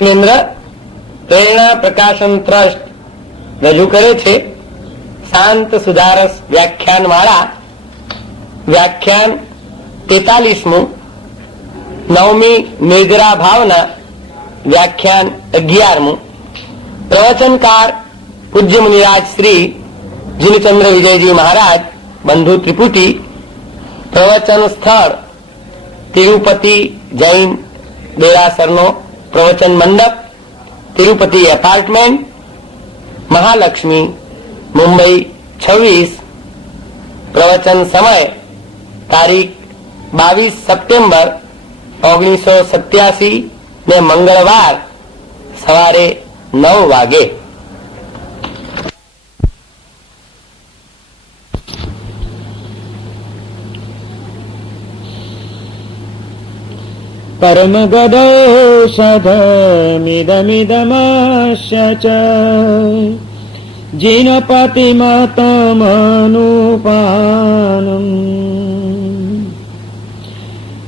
કેન્દ્ર પ્રેરણા પ્રકાશન ટ્રસ્ટ રજૂ કરે છે શાંત સુધારસ વ્યાખ્યાન માળા વ્યાખ્યાન 43મું નવમી નિર્જરા ભાવના વ્યાખ્યાન 11મું પ્રવચનકાર પૂજ્ય મુનિરાજ શ્રી જીનચંદ્ર વિજયજી મહારાજ બંધુ ત્રિપુટી પ્રવચન સ્થળ તિરુપતિ જૈન દેરાસરનો પ્રવચન મંડપ તિરુપતિ એપાર્ટમેન્ટ મહાલક્ષ્મી મુંબઈ 26 પ્રવચન સમય તારીખ 22 સપ્ટેમ્બર 1987 ને મંગળવાર સવારે 9 વાગે. कर्मगदौषधमिदमिदमस्य च जिनपतिमतमनुपानम्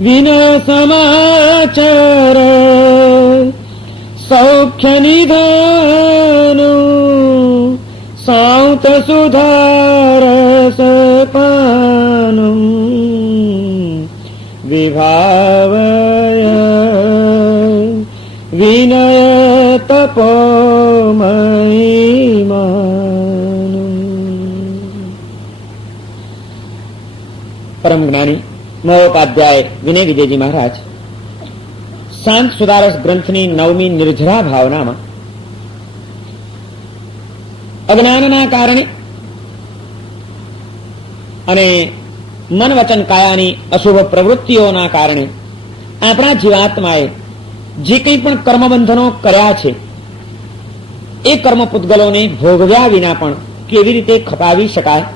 विनसमाचार सौख्यनिधानो सान्तसुधारसपानम् विभावय विनय तपोमयीमानम्. પરમ જ્ઞાની નવોપાધ્યાય વિનય વિજયજી મહારાજ શાંત સુધારસ ગ્રંથની 9મી નિર્જરા ભાવનામાં અજ્ઞાનના કારણે અને મન વચન કાયાની અશુભ પ્રવૃત્તિઓના કારણે આપણા જીવાત્માએ જે કંઈ પણ કર્મબંધનો કર્યા છે એ કર્મ પૂતગલોને ભોગવ્યા વિના પણ કેવી રીતે ખપાવી શકાય,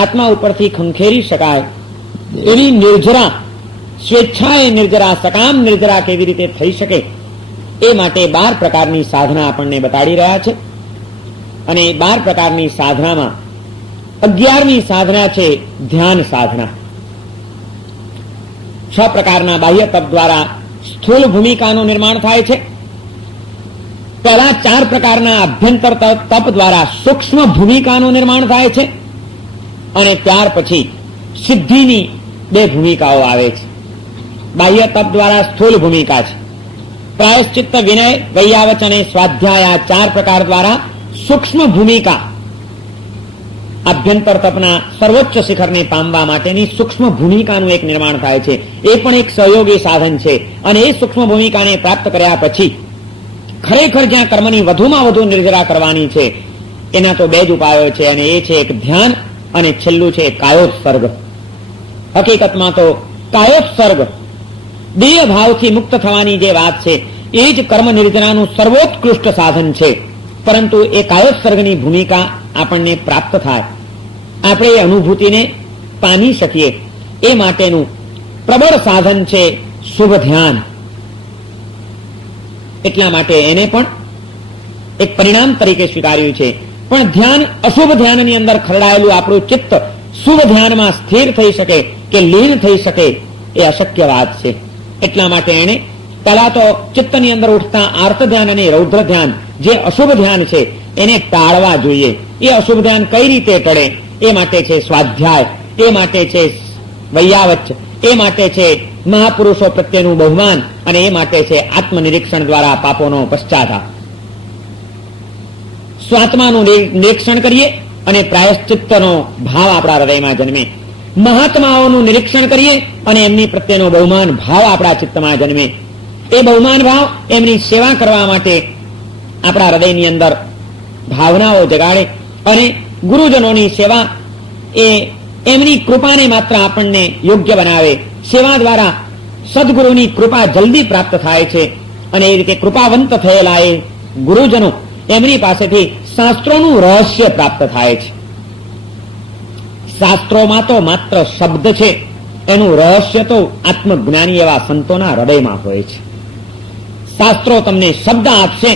આત્મા ઉપરથી ખંખેરી શકાય એવી નિર્જરા, સ્વેચ્છાએ નિર્જરા, સકામ નિર્જરા કેવી રીતે થઈ શકે એ માટે 12 પ્રકારની સાધના આપણને બતાડી રહ્યા છે. અને 12 પ્રકારની સાધનામાં 11મી સાધના છે ધ્યાન સાધના. 6 પ્રકારના બાહ્ય તપ દ્વારા સ્થૂળ ભૂમિકાનું નિર્માણ થાય છે. પહેલા 4 પ્રકારના અભ્યંતર તપ દ્વારા સૂક્ષ્મ ભૂમિકાનું નિર્માણ થાય છે અને ત્યાર પછી સિદ્ધિની 2 ભૂમિકાઓ આવે છે. બાહ્ય તપ દ્વારા સ્થૂળ ભૂમિકા છે. પ્રાયશ્ચિત્ત, વિનય, વૈયાવચ અને સ્વાધ્યાય 4 પ્રકાર દ્વારા સૂક્ષ્મ ભૂમિકા, આભ્યંતર તપના સર્વોચ્ચ શિખરને પામવા માટેની સૂક્ષ્મ ભૂમિકાનું એક નિર્માણ થાય છે. એ પણ એક સહયોગી સાધન છે. અને એ સૂક્ષ્મ ભૂમિકાને પ્રાપ્ત કર્યા પછી ખરેખર જ્યાં કર્મની વધુમાં વધુ નિર્જરા કરવાની છે એના તો 2 જ ઉપાયો છે, અને એ છે એક ધ્યાન અને છેલ્લું છે કાયોત્સર્ગ. હકીકતમાં તો કાયોત્સર્ગ દેહ ભાવથી મુક્ત થવાની જે વાત છે એ જ કર્મ નિર્જરાનું સર્વોત્કૃષ્ટ સાધન છે. પરંતુ એ કાયોત્સર્ગની ભૂમિકા આપણને પ્રાપ્ત થાય, આપણે એ અનુભૂતિને પામી શકીએ એ માટેનું પ્રબળ સાધન છે શુભ ધ્યાન. એટલા માટે એને પણ એક પરિણામ તરીકે સ્વીકાર્યું છે. પણ ધ્યાન, અશુભ ધ્યાનની અંદર ખરડાયેલું આપણું ચિત્ત શુભ ધ્યાનમાં સ્થિર થઈ શકે કે લીન થઈ શકે એ અશક્ય વાત છે. એટલા માટે એને પહેલા તો ચિત્તની અંદર ઉઠતા આર્ત ધ્યાન અને રૌદ્ર ધ્યાન, જે અશુભ ધ્યાન છે એને ટાળવા જોઈએ. એ અશુભ ધ્યાન કઈ રીતે ટળે એ માટે છે સ્વાધ્યાય, એ માટે છે વૈયાવચ, એ માટે છે મહાપુરુષો પ્રત્યેનું બહુમાન, અને એ માટે છે આત્મનિરીક્ષણ દ્વારા પાપોનો પશ્ચાતાપ. સ્વાત્માનું નિરીક્ષણ કરીએ અને પ્રાયશ્ચિત્તનો ભાવ આપણા હૃદયમાં જન્મે. મહાત્માઓનું નિરીક્ષણ કરીએ અને એમની પ્રત્યેનો બહુમાન ભાવ આપણા ચિત્તમાં જન્મે. એ બહુમાન ભાવ એમની સેવા કરવા માટે આપણા હૃદયની અંદર ભાવનાઓ જગાડે. અને ગુરુજનોની સેવા એ એમની કૃપાને માત્ર આપણને યોગ્ય બનાવે. સેવા દ્વારા સદગુરુની કૃપા જલ્દી પ્રાપ્ત થાય છે. અને એ રીતે કૃપાવંત થયેલા એ ગુરુજનો, એમની પાસેથી શાસ્ત્રોનું રહસ્ય પ્રાપ્ત થાય છે. શાસ્ત્રોમાં તો માત્ર શબ્દ છે, એનું રહસ્ય તો આત્મજ્ઞાની એવા સંતોના હૃદયમાં હોય છે. શાસ્ત્રો તમને શબ્દ આપશે,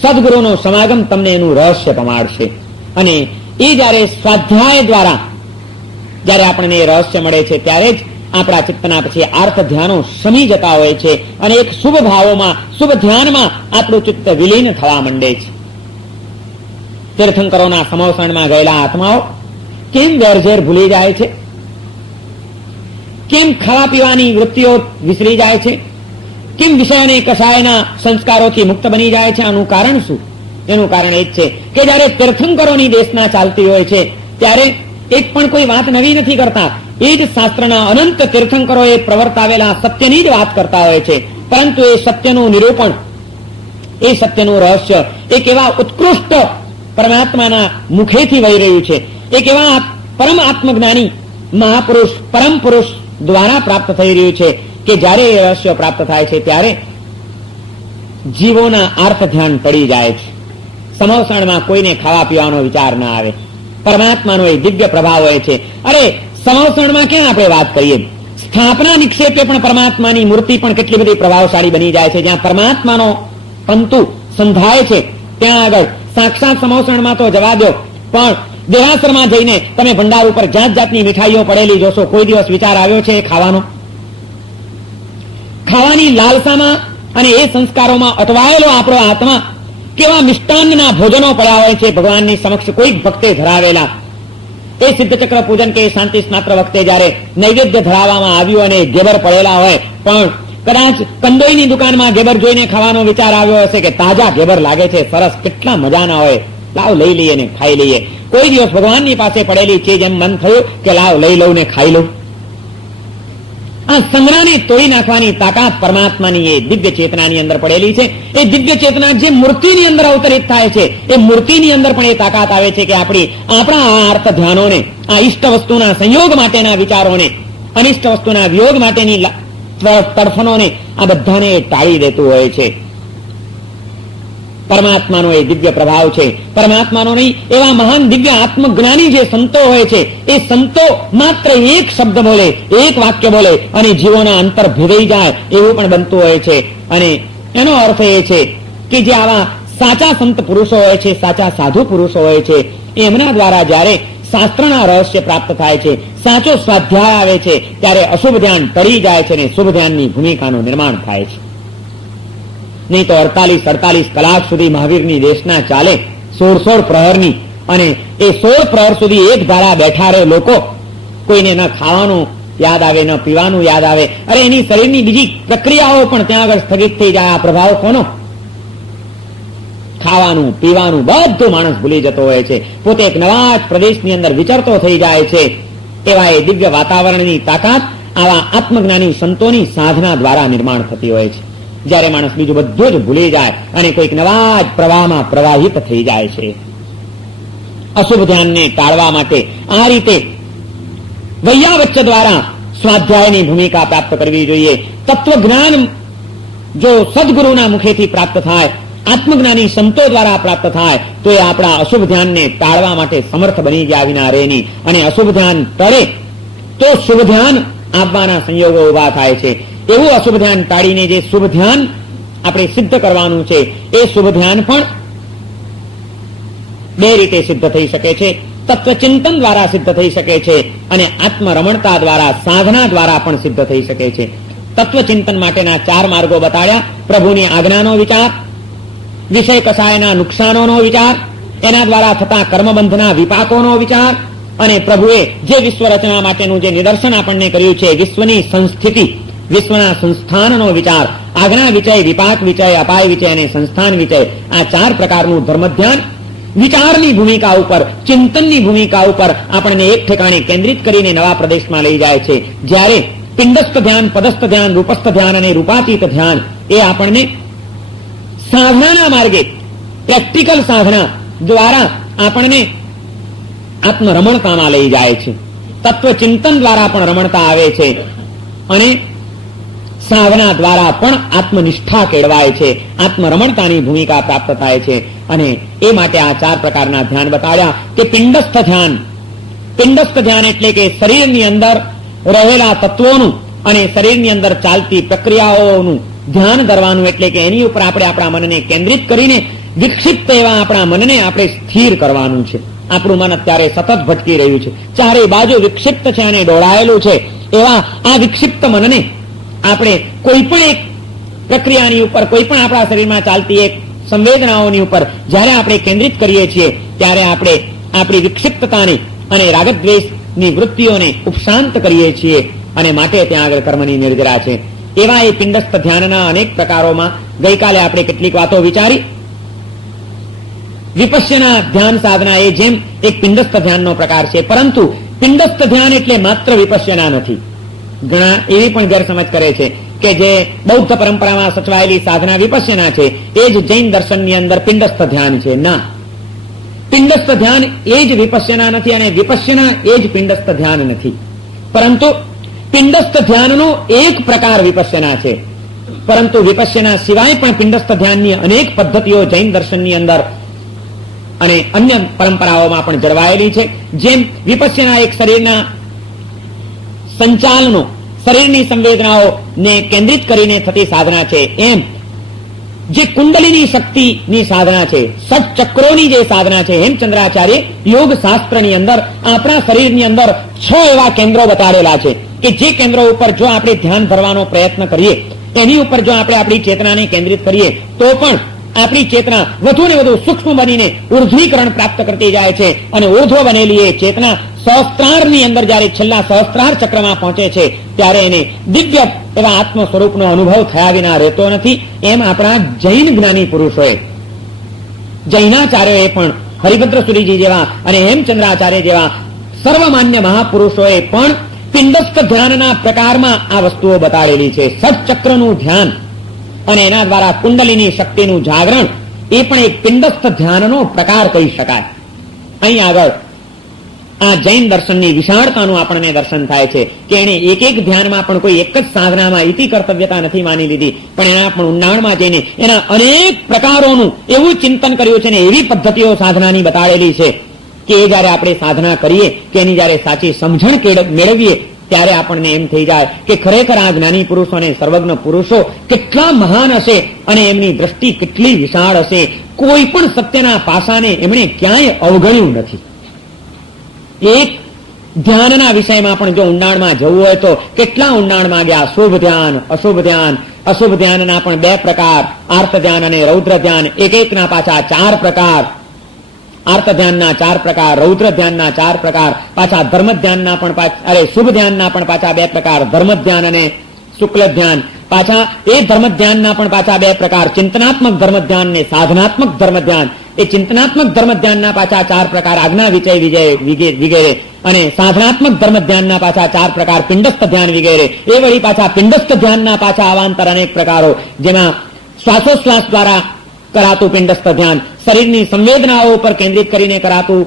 સદગુરુનો સમાગમ તમને એનું રહસ્ય પમાડશે. અને એ જ્યારે સ્વાધ્યાય દ્વારા જ્યારે આપણને એ રહસ્ય મળે છે ત્યારે જ આપણા ચિત્તના પછી આર્થ ધ્યાનો શમી જતા હોય છે અને એક શુભ ભાવોમાં, શુભ ધ્યાનમાં આપણું ચિત્ત વિલીન થવા માંડે છે. તીર્થંકરોના સમોસણમાં ગયેલા આત્માઓ કેમ વેરઝેર ભૂલી જાય છે? કેમ ખાવા પીવાની વૃત્તિઓ વિસરી જાય છે? કેમ વિષયને કશાયના સંસ્કારોથી મુક્ત બની જાય છે? આનું કારણ શું? એનું કારણ એ જ છે કે જયારે તીર્થંકરોની દેશના ચાલતી હોય છે ત્યારે એક પણ કોઈ વાત નવી નથી કરતા. એ જ શાસ્ત્રના અનંત તીર્થંકરોએ પ્રવર્તાવેલા સત્યની જ વાત કરતા હોય છે. પરંતુ એ સત્યનું નિરૂપણ, એ સત્યનું રહસ્ય એક એવા ઉત્કૃષ્ટ પરમાત્માના મુખેથી વહી રહ્યું છે. એક એવા પરમ આત્મજ્ઞાની મહાપુરુષ, પરમ પુરુષ દ્વારા પ્રાપ્ત થઈ રહ્યું છે કે જ્યારે એ રહસ્ય પ્રાપ્ત થાય છે ત્યારે જીવોના આર્થ ધ્યાન ટળી જાય છે. સમવસણમાં કોઈને ખાવા પીવાનો વિચાર ના આવે. પરમાત્માનો એ દિવ્ય પ્રભાવ હોય છે. અરે સમવસણમાં ક્યાં આપણે વાત કરીએ, સ્થાપના નિક્ષેપે પણ પરમાત્માની મૂર્તિ પણ કેટલી બધી પ્રભાવશાળી બની જાય છે. જ્યાં પરમાત્માનો પંતુ સંધાય છે ત્યાં આગળ સાક્ષાત સમવસણમાં તો જવા દો, પણ દેરાસરમાં જઈને તમે ભંડાર ઉપર જાત જાતની મીઠાઈઓ પડેલી જોશો. કોઈ દિવસ વિચાર આવ્યો છે ખાવાનો? ખાવાની લાલસામાં અને એ સંસ્કારોમાં અટવાયેલો આપણો આત્મા કેવા મિષ્ટાન્નના ભોજનો પડ્યા હોય છે ભગવાનની સમક્ષ કોઈક ભક્તે ધરાવેલા. એ સિદ્ધચક્ર પૂજન કે શાંતિ સ્નાત્ર વખતે જયારે નૈવેદ્ય ધરાવવામાં આવ્યું અને ગેબર પડેલા હોય, પણ કદાચ કંદોઈની દુકાનમાં ગેબર જોઈને ખાવાનો વિચાર આવ્યો હશે કે તાજા ગેબર લાગે છે, સરસ, કેટલા મજાના હોય, લાવ લઈ લઈએ ને ખાઈ લઈએ. કોઈ દિવસ ભગવાનની પાસે પડેલી ચીજ એમ મન થયું કે લાવ લઈ લઉં ને ખાઈ લઉં? આ સંગ્રહને તોડી નાખવાની તાકાત પરમાત્માની એ દિવ્ય ચેતનાની અંદર પડેલી છે. એ દિવ્ય ચેતના જે મૂર્તિની અંદર અવતરિત થાય છે, એ મૂર્તિની અંદર પણ એ તાકાત આવે છે કે આપણા આ અર્થ ધ્યાનોને, આ ઈષ્ટ વસ્તુના સંયોગ માટેના વિચારોને, અનિષ્ટ વસ્તુના વિયોગ માટેની તડફનોને, આ બધાને ટાળી દેતું હોય છે. પરમાત્માનો એ દિવ્ય પ્રભાવ છે. પરમાત્માનો નહીં, એવા મહાન દિવ્ય આત્મજ્ઞાની જે સંતો હોય છે, એ સંતો માત્ર એક શબ્દ બોલે, એક વાક્ય બોલે અને જીવોના અંતર ભેદાઈ જાય એવું પણ બનતું હોય છે. અને એનો અર્થ એ છે કે જે આવા સાચા સંત પુરુષો હોય છે, સાચા સાધુ પુરુષો હોય છે, એમના દ્વારા જયારે શાસ્ત્રના રહસ્ય પ્રાપ્ત થાય છે, સાચો સ્વાધ્યાય આવે છે, ત્યારે અશુભ ધ્યાન ટળી જાય છે અને શુભ ધ્યાનની ભૂમિકાનું નિર્માણ થાય છે. નહીં તો 48 કલાક સુધી મહાવીરની દેશના ચાલે, 16 પ્રહરની, અને એ 16 પ્રહર સુધી એક ધારા બેઠા રહે લોકો. કોઈને ન ખાવાનું યાદ આવે, ન પીવાનું યાદ આવે. અરે એની શરીરની બીજી પ્રક્રિયાઓ પણ ત્યાં આગળ સ્થગિત થઈ જાય. આ પ્રભાવ કોનો? ખાવાનું પીવાનું બધું માણસ ભૂલી જતો હોય છે. પોતે એક નવા જ પ્રદેશની અંદર વિચરતો થઈ જાય છે. એવા એ દિવ્ય વાતાવરણની તાકાત આવા આત્મજ્ઞાની સંતોની સાધના દ્વારા નિર્માણ થતી હોય છે. જ્યારે માણસ બીજું બધું જ ભૂલી જાય અને કોઈક નવા જ પ્રવાહમાં પ્રવાહિત થઈ જાય છે. અશુભ ધ્યાનને ટાળવા માટે આ રીતે વૈયાવચ્ચ દ્વારા સ્વાધ્યાયની ભૂમિકા પ્રાપ્ત કરવી જોઈએ. તત્વજ્ઞાન જો સદગુરુના મુખેથી પ્રાપ્ત થાય, આત્મજ્ઞાની સંતો દ્વારા પ્રાપ્ત થાય, તો એ આપણા અશુભ ધ્યાનને ટાળવા માટે સમર્થ બની ગયા વિના રહે નહીં. અને અશુભ ધ્યાન ટળે તો શુભ ધ્યાન આપવાના સંયોગો ઉભા થાય છે. એવું અશુભ ધ્યાન ટાળીને જે શુભ ધ્યાન આપણે સિદ્ધ કરવાનું છે, એ શુભ ધ્યાન પણ બે રીતે સિદ્ધ થઈ શકે છે. તત્વચિંતન દ્વારા સિદ્ધ થઈ શકે છે અને આત્મરમણતા દ્વારા, સાધના દ્વારા પણ સિદ્ધ થઈ શકે છે. તત્વચિંતન માટેના 4 માર્ગો બતાડ્યા. પ્રભુની આજ્ઞાનો વિચાર, વિષય કસાયના નુકસાનોનો વિચાર, એના દ્વારા થતા કર્મબંધના વિપાકોનો વિચાર, અને પ્રભુએ જે વિશ્વ રચના માટેનું જે નિદર્શન આપણને કર્યું છે, વિશ્વની સંસ્થિતિ, વિશ્વના સંસ્થાનનો વિચાર, આજ્ઞા વિચય, વિપાક વિચય, અપાય વિચય અને સંસ્થાન વિચય, આ 4 પ્રકારનું ધર્મધ્યાન વિચારની ભૂમિકા ઉપર, ચિંતનની ભૂમિકા ઉપર આપણને એક ઠેકાણે કેન્દ્રિત કરીને નવા પ્રદેશમાં લઈ જાય છે. જ્યારે પિંડસ્થ ધ્યાન, પદસ્થ ધ્યાન, રૂપસ્થ ધ્યાન અને રૂપાતીત ધ્યાન એ આપણને સાધનાના માર્ગે, પ્રેક્ટિકલ સાધના દ્વારા આપણને આત્મરમણતામાં લઈ જાય છે. તત્વચિંતન દ્વારા પણ રમણતા આવે છે અને સાધના દ્વારા પણ આત્મનિષ્ઠા કેળવાય છે, આત્મરમણતાની ભૂમિકા પ્રાપ્ત થાય છે. અને એ માટે આ 4 પ્રકારના ધ્યાન બતાડ્યા કે પિંડસ્થ ધ્યાન. પિંડસ્થ ધ્યાન એટલે કે શરીરની અંદર રહેલા તત્વોનું અને શરીરની અંદર ચાલતી પ્રક્રિયાઓનું ધ્યાન કરવાનું, એટલે કે એની ઉપર આપણે આપણા મનને કેન્દ્રિત કરીને વિક્ષિપ્ત એવા આપણા મનને આપણે સ્થિર કરવાનું છે. આપણું મન અત્યારે સતત ભટકી રહ્યું છે, ચારે બાજુ વિક્ષિપ્ત છે અને ડોળાયેલું છે. એવા આ વિક્ષિપ્ત મનને આપણે કોઈ પણ એક પ્રક્રિયાની ઉપર, કોઈ પણ આપણા શરીરમાં ચાલતી એક સંવેદનાઓની ઉપર જ્યારે આપણે કેન્દ્રિત કરીએ છીએ ત્યારે આપણે આપણી વિક્ષિપ્તતાને અને રાગદ્વેષની વૃત્તિઓને ઉપશાંત કરીએ છીએ અને માટે ત્યાં આગળ કર્મની નિર્જરા છે. એવા એ પિંડસ્થ ધ્યાનના અનેક પ્રકારોમાં ગઈકાલે આપણે કેટલીક વાતો વિચારી. વિપશ્યના ધ્યાન સાધના એ જેમ એક પિંડસ્થ ધ્યાનનો પ્રકાર છે, પરંતુ પિંડસ્થ ધ્યાન એટલે માત્ર વિપશ્યના નથી. ઘણા એવી પણ ગેરસમજ કરે છે કે જે બૌદ્ધ પરંપરામાં સચવાયેલી સાધના વિપશ્યના છે એ જ જૈન દર્શનની અંદર પિંડસ્થ ધ્યાન છે. ના, પિંડસ્થ ધ્યાન એ જ વિપશ્યના નથી અને વિપશ્યના એ જ પિંડસ્થ ધ્યાન નથી, પરંતુ પિંડસ્થ ધ્યાનનો એક પ્રકાર વિપશ્યના છે. પરંતુ વિપશ્યના સિવાય પણ પિંડસ્થ ધ્યાનની અનેક પદ્ધતિઓ જૈન દર્શનની અંદર અને અન્ય પરંપરાઓમાં પણ જળવાયેલી છે. જેમ વિપશ્યના એક શરીરના સંચાલનો, શરીરની સંવેદનાઓને કેન્દ્રિત કરીને થતી સાધના છે, એમ જે કુંડલીની શક્તિની સાધના છે, ષટચક્રોની જે સાધના છે, હેમચંદ્રાચાર્ય યોગ શાસ્ત્રની અંદર આપણા શરીરની અંદર 6 એવા કેન્દ્રો બતાડેલા છે કે જે કેન્દ્રો ઉપર જો આપણે ધ્યાન ધરવાનો પ્રયત્ન કરીએ, એની ઉપર જો આપણે આપણી ચેતનાને કેન્દ્રિત કરીએ તો પણ આપણી ચેતના વધુ ને વધુ સૂક્ષ્મ બનીને ઉર્ધ્વીકરણ પ્રાપ્ત કરતી જાય છે અને ઉર્ધ્વ બનેલી એ ચેતના સહસ્ત્રારની અંદર જ્યારે છેલ્લા સહસ્ત્રાર ચક્રમાં પહોંચે છે ત્યારે એને દિવ્ય એવા આત્મ સ્વરૂપનો અનુભવ થયા વિના રહેતો નથી. એમ આપણા જૈન જ્ઞાની પુરુષોએ, જૈનાચાર્યોએ પણ, હરિભદ્ર સુરીજી જેવા અને હેમચંદ્રાચાર્ય જેવા સર્વમાન્ય મહાપુરુષોએ પણ પિંડસ્થ ધ્યાનના પ્રકારમાં આ વસ્તુઓ બતાડેલી છે. ષટચક્રનું ધ્યાન અને એના દ્વારા કુંડલીની શક્તિનું જાગરણ એ પણ એક પિંડસ્થ ધ્યાનનો પ્રકાર કહી શકાય. અહીં આગળ આ જૈન દર્શનની વિશાળતાનું આપણને દર્શન થાય છે કે એને એક એક ધ્યાનમાં પણ કોઈ એક જ સાધનામાં ઇતિ કર્તવ્યતા નથી માની લીધી, પણ એના પણ ઊંડાણમાં જઈને એના અનેક પ્રકારોનું એવું ચિંતન કર્યું છે ને એવી પદ્ધતિઓ સાધનાની બતાડેલી છે કે એ જયારે આપણે સાધના કરીએ કે એની જયારે સાચી સમજણ મેળવીએ ત્યારે આપણને એમ થઈ જાય કે ખરેખર આ જ્ઞાની પુરુષો અને સર્વજ્ઞ પુરુષો કેટલા મહાન હશે અને એમની દ્રષ્ટિ કેટલી વિશાળ હશે. કોઈ પણ સત્યના પાસાને એમણે ક્યાંય અવગણ્યું નથી. એક ધ્યાનના વિષયમાં પણ જો ઊંડાણમાં જવું હોય તો કેટલા ઊંડાણમાં ગયા. શુભ ધ્યાન, અશુભ ધ્યાન, અશુભ ધ્યાનના પણ 2 પ્રકાર, આર્ત ધ્યાન અને રૌદ્ર ધ્યાન, એકના પાછા 4 પ્રકાર. આર્ત ધ્યાનના 4 પ્રકાર, રૌદ્ર ધ્યાનના 4 પ્રકાર, પાછા ધર્મ ધ્યાનના પણ શુભ ધ્યાનના પણ પાછા 2 પ્રકાર, ધર્મ ધ્યાન અને શુક્લ ધ્યાન. પાછા એ ધર્મ ધ્યાનના પણ પાછા 2 પ્રકાર, ચિંતનાત્મક ધર્મ ધ્યાન ને સાધનાત્મક ધર્મ ધ્યાન. એ ચિંતનાત્મક ધર્મ ધ્યાનના પાછા 4 પ્રકાર, આજ્ઞા વિચય વિગેરે, અને સાધનાત્મક ધર્મ ધ્યાનના પાછા 4 પ્રકાર, પિંડસ્થ ધ્યાન વિગેરે. એ વળી પાછા પિંડસ્થ ધ્યાનના પાછા અવાંતર અનેક પ્રકારો, જેમાં શ્વાસોશ્વાસ દ્વારા કરાતું પિંડસ્થ ધ્યાન, શરીરની સંવેદનાઓ ઉપર કેન્દ્રિત કરીને કરાતું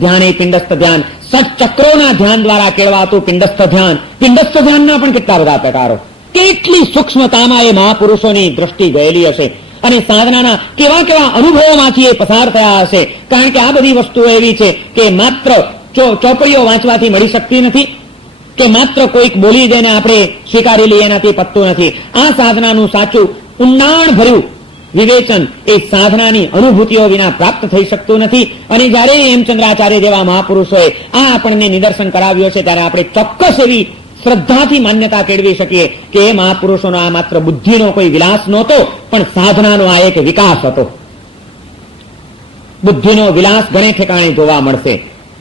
ધ્યાન એ પિંડસ્થ ધ્યાન, ષટચક્રોના ધ્યાન દ્વારા કેળવાતું પિંડસ્થ ધ્યાન. પિંડસ્થ ધ્યાનના પણ કેટલા બધા પ્રકારો, કેટલી સૂક્ષ્મતામાં એ મહાપુરુષોની દ્રષ્ટિ ગયેલી હશે અને સાધનાના કેવા કેવા અનુભવોમાંથી એ પસાર થયા હશે. કારણ કે આ બધી વસ્તુઓ એવી છે કે માત્ર ચોપડીઓ વાંચવાથી મળી શકતી નથી કે માત્ર કોઈક બોલી દઈને આપણે સ્વીકારી લઈએ એનાથી પતતું નથી. આ સાધનાનું સાચું ઊંડાણ ભર્યું વિવેચન એ સાધનાની અનુભૂતિઓ વિના પ્રાપ્ત થઈ શકતું નથી. અને જયારે હેમચંદ્રાચાર્ય જેવા મહાપુરુષોએ આ આપણને નિદર્શન કરાવ્યો છે ત્યારે આપણે ચોક્કસ એવી શ્રદ્ધાથી માન્યતા કેળવી શકીએ કે એ મહાપુરુષોનો આ માત્ર બુદ્ધિનો કોઈ વિલાસ નહોતો, પણ સાધનાનો આ એક વિકાસ હતો. બુદ્ધિનો વિલાસ ઘણે ઠેકાણે જોવા મળશે,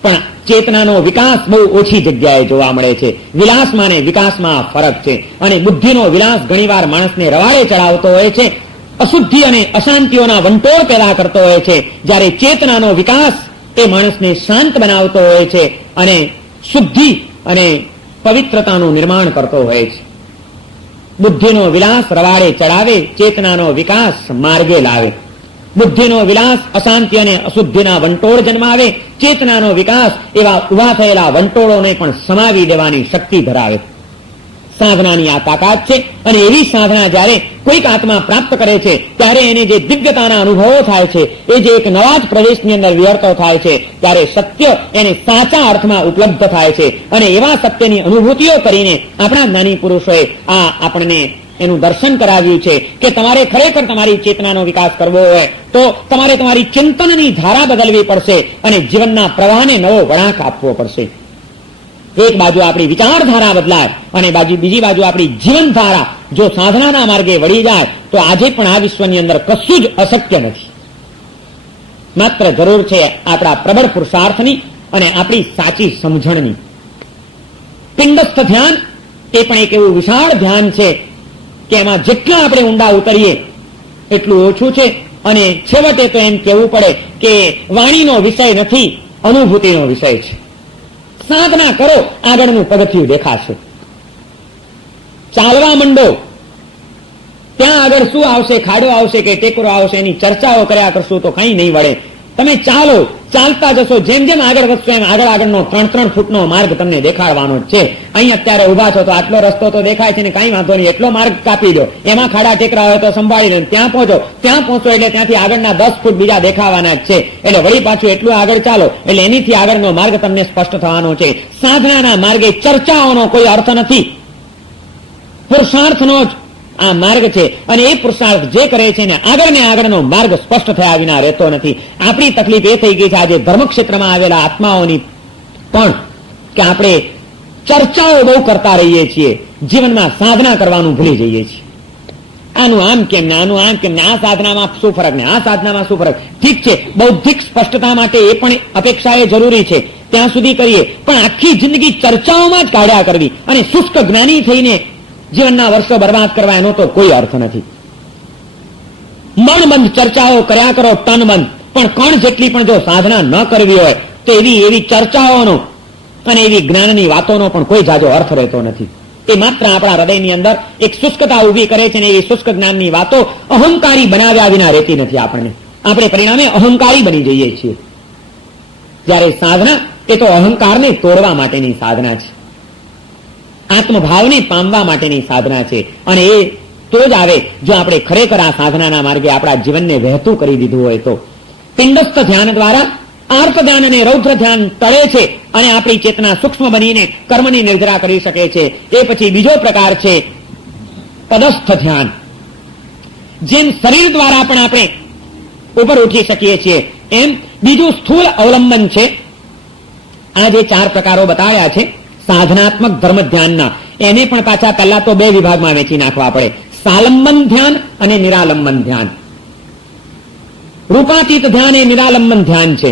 પણ ચેતનાનો વિકાસ બહુ ઓછી જગ્યાએ જોવા મળે છે. વિલાસમાં ને વિકાસમાં ફરક છે. અને બુદ્ધિનો વિલાસ ઘણીવાર માણસને રવાડે ચડાવતો હોય છે, અશુદ્ધિ અને અશાંતિઓના વંટોળ પેદા કરતો હોય છે, જ્યારે ચેતનાનો વિકાસ એ માણસને શાંત બનાવતો હોય છે અને શુદ્ધિ અને પવિત્રતાનું નિર્માણ કરતો હોય છે. બુદ્ધિનો વિલાસ રવાડે ચડાવે, ચેતનાનો વિકાસ માર્ગે લાવે. બુદ્ધિનો વિલાસ અશાંતિ અને અશુદ્ધિના વંટોળ જન્માવે, ચેતનાનો વિકાસ એવા ઉભા થયેલા વંટોળોને પણ સમાવી દેવાની શક્તિ ધરાવે. સાધનાની આ તાકાત છે. અને એવી સાધના જ્યારે કોઈક આત્મા પ્રાપ્ત કરે છે ત્યારે એને જે દિવ્યતાના અનુભવો થાય છે, એ જે એક નવા જ પ્રદેશની અંદર વિહરતો થાય છે, ત્યારે સત્ય એને સાચા અર્થમાં ઉપલબ્ધ થાય છે. અને એવા સત્યની અનુભૂતિઓ કરીને આપણા જ્ઞાની પુરુષોએ આ આપણને એનું દર્શન કરાવ્યું છે કે તમારે ખરેખર તમારી ચેતનાનો વિકાસ કરવો હોય તો તમારે તમારી ચિંતનની ધારા બદલવી પડશે અને જીવનના પ્રવાહને નવો વળાંક આપવો પડશે. એક બાજુ આપણી વિચારધારા બદલાય અને બીજી બાજુ આપણી જીવનધારા જો સાધનાના માર્ગે વળી જાય તો આજે પણ આ વિશ્વની અંદર કશું જ અશક્ય નથી. માત્ર જરૂર છે આપણા પ્રબળ પુરુષાર્થની અને આપણી સાચી સમજણની. પિંડસ્થ ધ્યાન એ પણ એક એવું વિશાળ ધ્યાન છે કે એમાં જેટલા આપણે ઊંડા ઉતરીએ એટલું ઓછું છે. અને છેવટે તો એમ કહેવું પડે કે વાણીનો વિષય નથી, અનુભૂતિનો વિષય છે. સાધના કરો, આગળનું પગથિયું દેખાશે. ચાલવા માંડો, ત્યાં આગળ શું આવશે, ખાડો આવશે કે ટેકરો આવશે, એની ચર્ચાઓ કર્યા કરશું તો કંઈ નહીં વળે. તમે ચાલો, ચાલતા જશો, જેમ જેમ આગળ વધશો એમ આગળનો 3-3 ફૂટનો માર્ગ તમને દેખાડવાનો જ છે. અહીં અત્યારે ઉભા છો તો આટલો રસ્તો તો દેખાય છે ને, કાંઈ વાંધો નહીં, એટલો માર્ગ કાપી દો. એમાં ખાડા ટેકરા હોય તો સંભાળી લો. ત્યાં પહોંચો એટલે ત્યાંથી આગળના 10 ફૂટ બીજા દેખાવાના જ છે. એટલે વળી પાછું એટલું આગળ ચાલો એટલે એનીથી આગળનો માર્ગ તમને સ્પષ્ટ થવાનો છે. સાધનાના માર્ગે ચર્ચાઓનો કોઈ અર્થ નથી, પુરુષાર્થનો જ આ માર્ગ છે. અને એ પુરુષાર્થ જે કરે છે ને આગળનો માર્ગ સ્પષ્ટ થયા વિના રહેતો નથી. આપણી તકલીફ એ થઈ ગઈ છે આજે ધર્મક્ષેત્રમાં આવેલા આત્માઓની પણ કે આપણે ચર્ચાઓ બહુ કરતા રહીએ છીએ, જીવનમાં સાધના કરવાનું ભૂલી જઈએ છીએ. આનું આમ કેમ ને, આનું આમ કેમ ને, આ સાધનામાં શું ફરક ને, આ સાધનામાં શું ફરક. ઠીક છે, બૌદ્ધિક સ્પષ્ટતા માટે એ પણ અપેક્ષા એ જરૂરી છે, ત્યાં સુધી કરીએ. પણ આખી જિંદગી ચર્ચાઓમાં જ કાઢ્યા કરવી અને શુષ્ક જ્ઞાની થઈને જીવનના વર્ષો બરબાદ કરવા, એનો તો કોઈ અર્થ નથી. મનબંધ ચર્ચાઓ કર્યા કરો, તનબંધ, પણ કણ જેટલી પણ જો સાધના ન કરવી હોય તો એવી ચર્ચાઓનો અને એવી જ્ઞાનની વાતોનો પણ કોઈ જાજો અર્થ રહેતો નથી. એ માત્ર આપણા હૃદયની અંદર એક શુષ્કતા ઉભી કરે છે ને એવી શુષ્ક જ્ઞાનની વાતો અહંકારી બનાવ્યા વિના રહેતી નથી. આપણે પરિણામે અહંકારી બની જઈએ છીએ. જ્યારે સાધના એ તો અહંકારને તોડવા માટેની સાધના છે, આત્મભાવને પામવા માટેની સાધના છે. અને એ તો જ આવે જો આપણે ખરેખર આ સાધનાના માર્ગે આપણા જીવનને વહેતું કરી દીધું હોય તો. પિંડસ્થ ધ્યાન દ્વારા આર્ત ધ્યાન અને રૌદ્ર ધ્યાન ટળે છે અને આપણી ચેતના સૂક્ષ્મ બનીને કર્મની નિર્જરા કરી શકે છે. એ પછી બીજો પ્રકાર છે પદસ્થ ધ્યાન. જેમ શરીર દ્વારા પણ આપણે ઉપર ઉઠી શકીએ છીએ એમ બીજું સ્થૂળ અવલંબન છે. આ જે 4 પ્રકારો બતાવ્યા છે સાધનાત્મક ધર્મ ધ્યાનના, એને પણ પાછા પહેલા તો 2 વિભાગમાં વેચી નાખવા પડે: સાલંબન ધ્યાન અને નિરાલંબન ધ્યાન. રૂપાતીત ધ્યાન એ નિરાલંબન ધ્યાન છે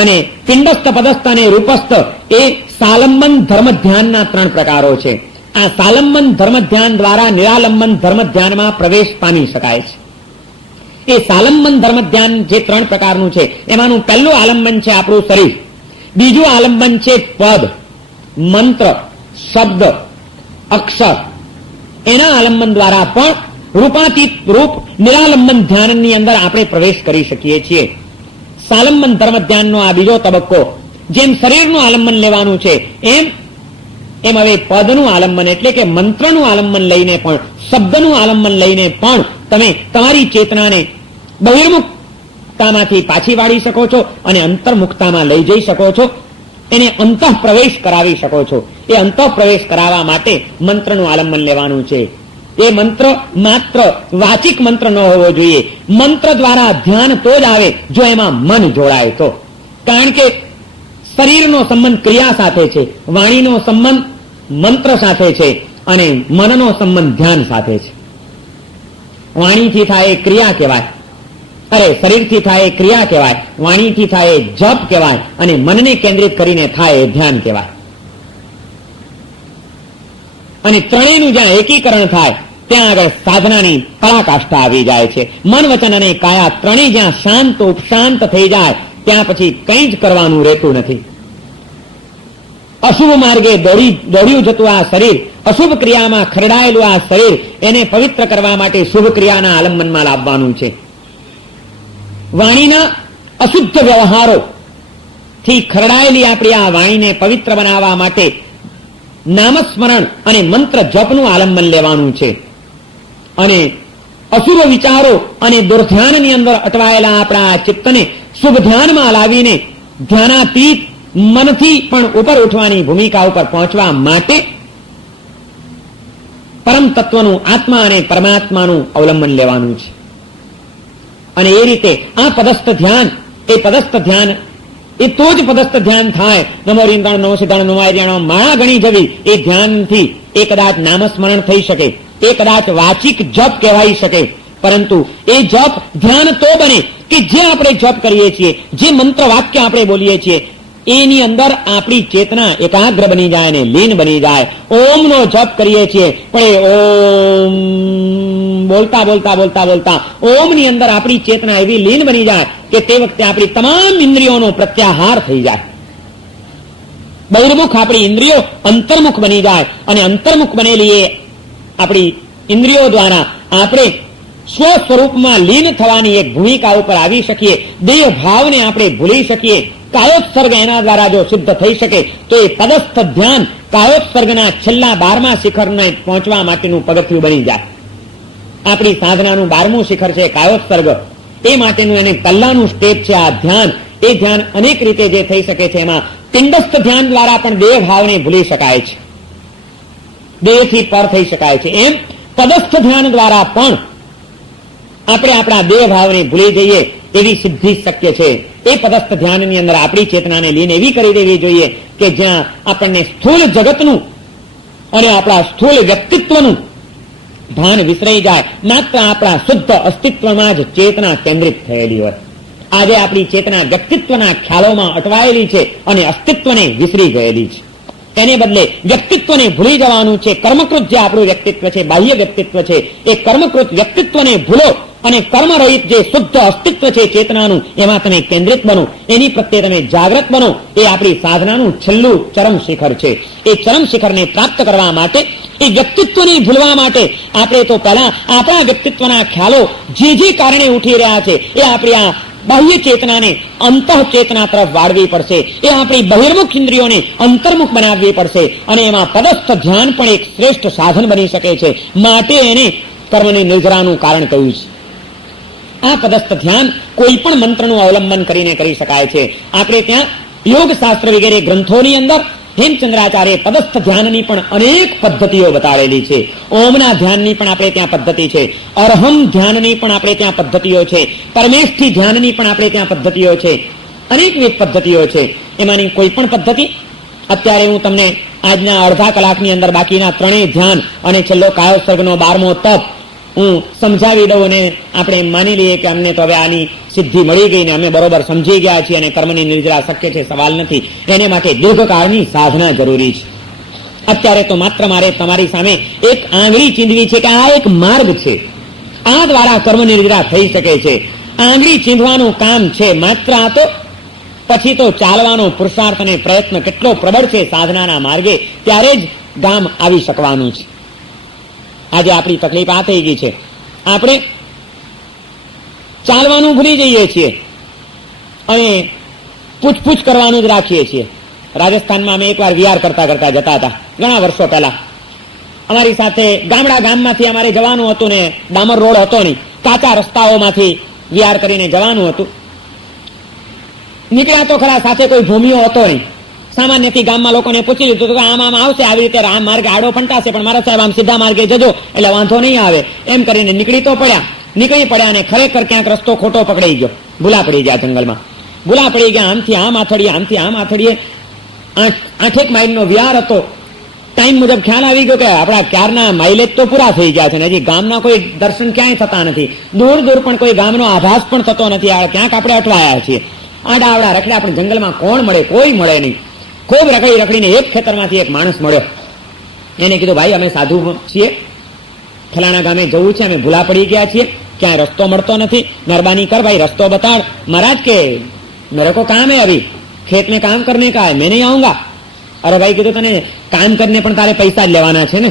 અને પિંડસ્થ, પદસ્થ અને રૂપસ્થ એ સાલંબન ધર્મ ધ્યાનના 3 પ્રકારો છે. આ સાલંબન ધર્મ ધ્યાન દ્વારા નિરાલંબન ધર્મ ધ્યાનમાં પ્રવેશ પામી શકાય છે. એ સાલંબન ધર્મ ધ્યાન જે 3 પ્રકારનું છે એમાંનું પહેલું આલંબન છે આપણું શરીર, બીજું આલંબન છે પદ, મંત્ર, શબ્દ, અક્ષર. એના આલંબન દ્વારા પણ રૂપાતીત રૂપ નિરાલંબન ધ્યાનની અંદર આપણે પ્રવેશ કરી શકીએ છીએ. સાલંબન ધર્મ ધ્યાનનો આ બીજો તબક્કો, જેમ શરીરનું આલંબન લેવાનું છે એમ હવે પદનું આલંબન એટલે કે મંત્રનું આલંબન લઈને પણ, શબ્દનું આલંબન લઈને પણ તમે તમારી ચેતનાને બહિર્મુખતામાંથી પાછી વાળી શકો છો અને અંતર્મુખતામાં લઈ જઈ શકો છો. એને અંતઃ પ્રવેશ કરાવી શકો છો. એ અંતઃ પ્રવેશ કરાવવા માટે મંત્રનું આલંબન લેવાનું છે. એ મંત્ર માત્ર વાચિક મંત્ર ન હોવો જોઈએ. મંત્ર દ્વારા ધ્યાન તો જ આવે જો એમાં મન જોડાય તો. કારણ કે શરીરનો સંબંધ ક્રિયા સાથે છે, વાણીનો સંબંધ મંત્ર સાથે છે અને મનનો સંબંધ ધ્યાન સાથે છે. વાણીથી થાય એ ક્રિયા કહેવાય, શરીરથી થાય એ ક્રિયા કહેવાય, વાણીથી થાય એ જપ કહેવાય અને મનને કેન્દ્રિત કરીને થાય એ ધ્યાન કહેવાય. અને ત્રણેયનું જ્યાં એકીકરણ થાય ત્યાં આગળ સાધનાની પરાકાષ્ઠા આવી જાય છે. મન, વચન અને કાયા ત્રણેય જ્યાં શાંત ઉપશાંત થઈ જાય ત્યાં પછી કંઈ જ કરવાનું રહેતું નથી. અશુભ માર્ગે દોડ્યું જતું આ શરીર, અશુભ ક્રિયામાં ખરડાયેલું આ શરીર, એને પવિત્ર કરવા માટે શુભ ક્રિયાના આલંબનમાં લાવવાનું છે. વાણીના અશુદ્ધ વ્યવહારો થી ખરડાયેલી આપણી આ વાણીને પવિત્ર બનાવવા માટે નામસ્મરણ અને મંત્ર જપનું આલંબન લેવાનું છે. અને અશુભ વિચારો અને દુર્ધ્યાનની અંદર અટવાયેલા આપણા ચિત્તને શુભ ધ્યાનમાં લાવીને ધ્યાનાતીત મનથી પણ ઉપર ઉઠવાની ભૂમિકા ઉપર પહોંચવા માટે પરમ તત્વનું, આત્મા અને પરમાત્માનું અવલંબન લેવાનું છે. અને એ રીતે આ પદસ્થ ધ્યાન, એ પદસ્થ ધ્યાન એ તો જ પદસ્થ ધ્યાન થાય. નમો રીંગણ નમો સિદ્ધાણ નમો આર્યણ માળા ગણી જવી એ ધ્યાનથી એ કદાચ નામસ્મરણ થઈ શકે, એ કદાચ વાચિક જપ કહેવાઈ શકે, પરંતુ એ જપ ધ્યાન તો બને કે જે આપણે જપ કરીએ છીએ, જે મંત્ર વાક્ય આપણે બોલીએ છીએ એની અંદર આપણી ચેતના એકાગ્ર બની જાય અને લીન બની જાય. ઓમનો જપ કરીએ છીએ પણ એ ઓમ બોલતા બોલતા બોલતા બોલતા ઓમની અંદર આપણી ચેતના એવી લીન બની જાય કે તે વખતે આપણી તમામ ઇન્દ્રિયોનો પ્રત્યાહાર થઈ જાય. બહિર્મુખ આપણી ઇન્દ્રિયો અંતર્મુખ બની જાય અને અંતર્મુખ બનેલી એ આપણી ઇન્દ્રિયો દ્વારા આપણે સ્વ સ્વરૂપમાં લીન થવાની એક ભૂમિકા ઉપર આવી શકીએ. દેહ ભાવને આપણે ભૂલી શકીએ. કાયોત્સર્ગ એના દ્વારા જો સિદ્ધ થઈ શકે તો એ પદસ્થ ધ્યાન કાયોત્સર્ગના છેલ્લા 12મા શિખરને પહોંચવા માટેનું પગથિયું બની જાય. આપણી સાધનાનું 12મું શિખર છે કાયોત્સર્ગ. એ માટેનું એને પહેલાનું સ્ટેપ છે આ ધ્યાન. એ ધ્યાન અનેક રીતે જે થઈ શકે છે એમાં પિંડસ્થ ધ્યાન દ્વારા પણ દેહ ભાવને ભૂલી શકાય છે, દેહથી પર થઈ શકાય છે. એમ પદસ્થ ધ્યાન દ્વારા પણ આપણે આપણા દેહ ભાવને ભૂલી જઈએ એવી સિદ્ધિ શક્ય છે. એ પદસ્થ ધ્યાનની અંદર આપણી ચેતનાને લીન એવી કરી દેવી જોઈએ કે જ્યાં આપણને સ્થૂલ જગતનું અને આપણા સ્થૂલ વ્યક્તિત્વનું ભાન વિસરાઈ જાય, માત્ર આપણા શુદ્ધ અસ્તિત્વમાં જ ચેતના કેન્દ્રિત થયેલી હોય. આજે આપણી ચેતના વ્યક્તિત્વના ખ્યાલોમાં અટવાયેલી છે અને અસ્તિત્વને વિસરી ગયેલી છે. તેને બદલે વ્યક્તિત્વને ભૂલી જવાનું છે. કર્મકૃત જે આપણું વ્યક્તિત્વ છે, બાહ્ય વ્યક્તિત્વ છે, એ કર્મકૃત વ્યક્તિત્વને ભૂલો અને કર્મરહિત જે શુદ્ધ અસ્તિત્વ છે ચેતનાનું, એમાં તમે કેન્દ્રિત બનો, એની પ્રત્યે તમે જાગૃત બનો. એ આપણી સાધનાનું છેલ્લું ચરમ શિખર છે. એ ચરમ શિખરને પ્રાપ્ત કરવા માટે, એ વ્યક્તિત્વને ભૂલવા માટે આપણે તો પહેલા આપણા વ્યક્તિત્વના ખ્યાલો જે જે કારણે ઉઠી રહ્યા છે એ આપણી આ બાહ્ય ચેતનાને અંતઃ ચેતના તરફ વાળવી પડશે. એ આપણી બહિર્મુખ ઇન્દ્રિયોને અંતર્મુખ બનાવવી પડશે અને એમાં પદસ્થ ધ્યાન પણ એક શ્રેષ્ઠ સાધન બની શકે છે. માટે એને કર્મની નિર્જરાનું કારણ કહ્યું છે. આ પદસ્થ ધ્યાન કોઈ પણ મંત્રનું અવલંબન કરીને કરી શકાય છે. આપણે ત્યાં યોગ શાસ્ત્ર વગેરે ગ્રંથોની અંદર હેમચંદ્રાચાર્ય પદસ્થ ધ્યાનની પણ અનેક પદ્ધતિઓ બતાડેલી છે. ઓમના ધ્યાનની પણ આપણે ત્યાં પદ્ધતિ છે, અરહમ ધ્યાનની પણ આપણે ત્યાં પદ્ધતિઓ છે, પરમેષ્ઠી ધ્યાનની પણ આપણે ત્યાં પદ્ધતિઓ છે. અનેકવિધ પદ્ધતિઓ છે. એમાંની કોઈ પણ પદ્ધતિ અત્યારે હું તમને આજના અડધા કલાકની અંદર બાકીના ત્રણેય ધ્યાન અને છેલ્લો કાયોત્સર્ગનો 12મો તપ હું સમજાવી દઉં અને આપણે માની લઈએ કે અમને તો હવે આની સિદ્ધિ મળી ગઈ ને અમે બરોબર સમજી ગયા છીએ અને કર્મની નિર્જરા શક્ય છે, સવાલ નથી. એને માટે દીર્ઘકાળની સાધના જરૂરી છે. અત્યારે તો માત્ર મારે તમારી સામે એક આંગળી ચીંધવી છે કે આ એક માર્ગ છે, આ દ્વારા કર્મ નિર્જરા થઈ શકે છે. આંગળી ચીંધવાનું કામ છે માત્ર. આ તો પછી તો ચાલવાનો પુરુષાર્થ અને પ્રયત્ન કેટલો પ્રબળ છે સાધનાના માર્ગે, ત્યારે જ ગામ આવી શકવાનું છે. આજે આપણી તકલીફ આ થઈ ગઈ છે, આપણે ચાલવાનું ભૂલી જઈએ છીએ અને પૂછપૂછ કરવાનું જ રાખીએ છીએ. રાજસ્થાનમાં અમે એકવાર વિહાર કરતા કરતા જતા હતા ઘણા વર્ષો પહેલા. અમારી સાથે ગામમાંથી અમારે જવાનું હતું ને ડામર રોડ હતો નહીં, કાચા રસ્તાઓમાંથી વિહાર કરીને જવાનું હતું. નીકળ્યા તો ખરા, સાથે કોઈ ભૂમિઓ હતો નહીં. સામાન્યથી ગામમાં લોકોને પૂછી લીધું કે આમ આવશે, આવી રીતે આ માર્ગે આડો ફંટાશે, પણ મારા સાહેબ આમ સીધા માર્ગે જજો એટલે વાંધો નહીં આવે એમ કરીને નીકળી પડ્યા અને ખરેખર ક્યાંક રસ્તો ખોટો પકડાઈ ગયો. ભૂલા પડી ગયા, જંગલમાં ભૂલા પડી ગયા. આમથી આમ આથડીએ 8 માઇલનો વિહાર હતો. ટાઈમ મુજબ ખ્યાલ આવી ગયો કે આપણા ક્યારના માઇલેજ તો પૂરા થઈ ગયા છે ને હજી ગામના કોઈ દર્શન ક્યાંય થતા નથી. દૂર પણ કોઈ ગામનો આભાસ પણ થતો નથી. ક્યાંક આપણે અટવાયા છીએ. આડા આવડા રખડા પણ જંગલમાં કોણ મળે? કોઈ મળે નહીં. ખૂબ રખડીને એક ખેતરમાંથી એક માણસ મળ્યો. એને કીધું, ભાઈ અમે સાધુ છીએ, ફલાણા ગામે જવું છે, અમે ભૂલા પડી ગયા છીએ, ક્યાંય રસ્તો મળતો નથી, મહેરબાની કર ભાઈ, રસ્તો બતાડ. મહારાજ કે મેરે કો કામ હે, અભી ખેત में काम करने का है, मैं नहीं आऊंगा. અરે ભાઈ કીધું, તને કામ કરીને પણ તારે પૈસા જ લેવાના છે ને,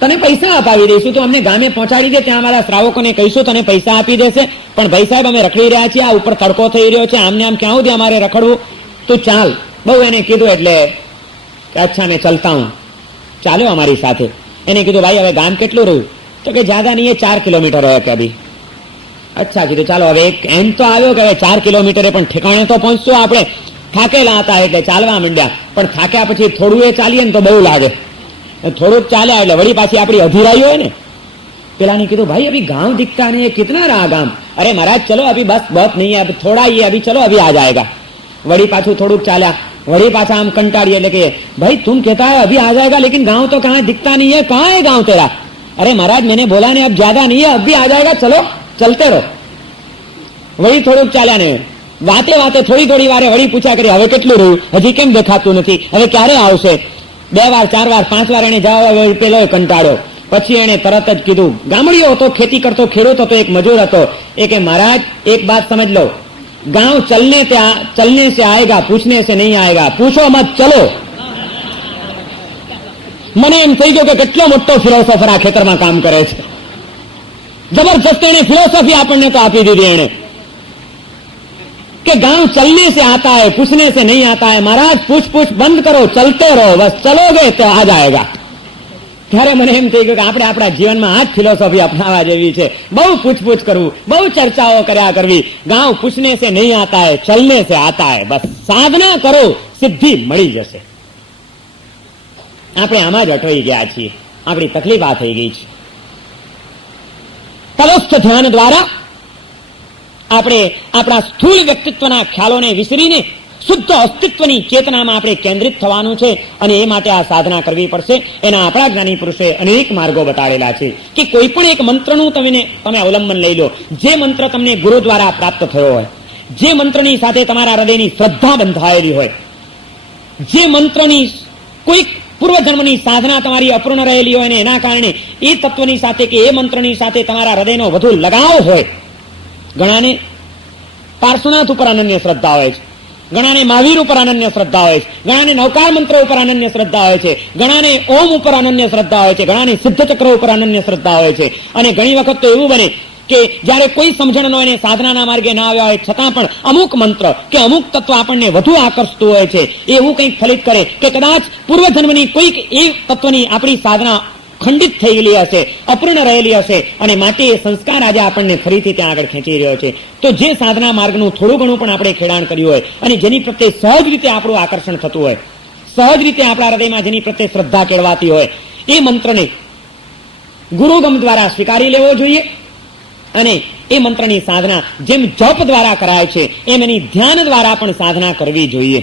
તને પૈસા અપાવી દઈશું, તો અમને ગામે પહોંચાડી દે, ત્યાં અમારા શ્રાવકોને કહીશું તને પૈસા આપી દેશે. પણ ભાઈ સાહેબ અમે રખડી રહ્યા છીએ, આ ઉપર તડકો થઈ રહ્યો છે, આમને આમ ક્યાં સુધી અમારે રખડવું, તું ચાલ. બહુ એને કીધું એટલે અચ્છા મેં ચલતા હું, ચાલ્યો અમારી સાથે. એને કીધું, ભાઈ હવે ગામ કેટલું રહ્યું? તો કે જ્યાદા નહીં, 4 કિલોમીટર હોય કે અભી. અચ્છા કીધું, ચાલો હવે એમ તો આવ્યો કે હવે 4 કિલોમીટરે પણ ઠેકાણે તો પહોંચશું આપણે. થાકેલા હતા એટલે ચાલવા માંડ્યા, પણ થાક્યા પછી થોડું એ ચાલીએ ને તો બહુ લાગે. થોડુંક ચાલ્યા એટલે વળી પાછી આપણી અધીરાઈ હોય ને. પેલાને કીધું, ભાઈ અભી ગાंव दिखता नहीं है, कितना रहा गांव? अरे महाराज चलो अभी बस बहुत नहीं है, अभी थोड़ा ही है, अभी चलो अभी आ जाएगा. વળી પાછું થોડુંક ચાલ્યા, वही पाछा हम कंटाड़िए लेके भाई तुम कहता है अभी आ जाएगा लेकिन गांव तो कहाँ दिखता नहीं है, कहाँ है गांव तेरा? अरे महाराज मैंने बोला नहीं अब ज्यादा नहीं है, अब भी आ जाएगा, चलो चलते रहो. वही થોડુંક ચાલ્યા ને વાતે વાતે થોડી વારે વળી પૂછ્યા કરી હવે કેટલું રહ્યું, હજી કેમ દેખાતું નથી, હવે ક્યારે આવશે? 2 વાર 4 વાર 5 વાર એને જવાબ પેલો કંટાળ્યો. પછી એને તરત જ કીધું, ગામડીઓ હતો, ખેતી કરતો ખેડૂત હતો, એક મજૂર હતો. એ કે મહારાજ એક बात समझ लो, गांव चलने से आएगा, पूछने से नहीं आएगा, पूछो मत चलो. મને એમ થઈ ગયું કે કેટલો મોટો ફિલોસોફર આ ખેતરમાં કામ કરે છે. જબરજસ્ત એને ફિલોસોફી આપણને તો આપી દીધી એને कि गांव चलने से आता है, पूछने से नहीं आता है. महाराज पूछ बंद करो, चलते रहो, बस चलोगे तो आ जाएगा. ત્યારે મને એમ થઈ ગયું કે આપણે આપણા જીવનમાં આ જ ફિલોસોફી અપનાવવા જેવી છે. બહુ પૂછપૂછ કરવું, બહુ ચર્ચાઓ કર્યા કરવી. ગાંવ પૂછને સે નહીં આતા હૈ, ચલને સે આતા હૈ. બસ સાધના કરો, સિદ્ધિ મળી જશે. આપણે આમાં જ અટવાઈ ગયા છીએ, આપણી તકલીફ આ થઈ ગઈ છે. તલસ્થ ધ્યાન દ્વારા આપણે આપણા સ્થૂળ વ્યક્તિત્વના ખ્યાલોને વિસરીને શુદ્ધ અસ્તિત્વની ચેતનામાં આપણે કેન્દ્રિત થવાનું છે અને એ માટે આ સાધના કરવી પડશે. એના આપણા જ્ઞાની પુરુષે અનેક માર્ગો બતાડેલા છે કે કોઈ પણ એક મંત્રનું તમે અવલંબન લઈ લો. જે મંત્ર તમને ગુરુ દ્વારા પ્રાપ્ત થયો હોય, જે મંત્રની સાથે તમારા હૃદયની શ્રદ્ધા બંધાયેલી હોય, જે મંત્રની કોઈક પૂર્વજન્મની સાધના તમારી અપૂર્ણ રહેલી હોય ને એના કારણે એ તત્વની સાથે કે એ મંત્રની સાથે તમારા હૃદયનો વધુ લગાવ હોય. ઘણાને પાર્શ્વનાથ ઉપર અનન્ય શ્રદ્ધા હોય છે, ઘણાને મહાવીર ઉપર અનન્ય શ્રદ્ધા હોય છે, ઘણાને નવકાર મંત્ર ઉપર અનન્ય શ્રદ્ધા હોય છે, ઘણાને ઓમ ઉપર અનન્ય શ્રદ્ધા હોય છે, ઘણાને સિદ્ધ ચક્ર ઉપર અનન્ય શ્રદ્ધા હોય છે. અને ઘણી વખત તો એવું બને કે જયારે કોઈ સમજણનો એને સાધનાના માર્ગે ના આવ્યા હોય છતાં પણ અમુક મંત્ર કે અમુક તત્વ આપણને વધુ આકર્ષતું હોય છે. એવું કંઈક ફલિત કરે કે કદાચ પૂર્વજન્મની કોઈક એ તત્વની આપણી સાધના ખંડિત થઈ ગયેલી હશે, અપૂર્ણ રહેલી હશે અને માટે એ સંસ્કાર આજે આપણને ફરીથી ત્યાં આગળ ખેંચી રહ્યો છે. તો જે સાધના માર્ગનું થોડું ઘણું પણ આપણે ખેડાણ કર્યું હોય અને જેની પ્રત્યે સહજ રીતે આપણું આકર્ષણ થતું હોય, સહજ રીતે આપણા હૃદયમાં જેની પ્રત્યે શ્રદ્ધા કેળવાતી હોય, એ મંત્રને ગુરુગમ દ્વારા સ્વીકારી લેવો જોઈએ. અને એ મંત્રની સાધના જેમ જપ દ્વારા કરાય છે એમ એની ધ્યાન દ્વારા પણ સાધના કરવી જોઈએ.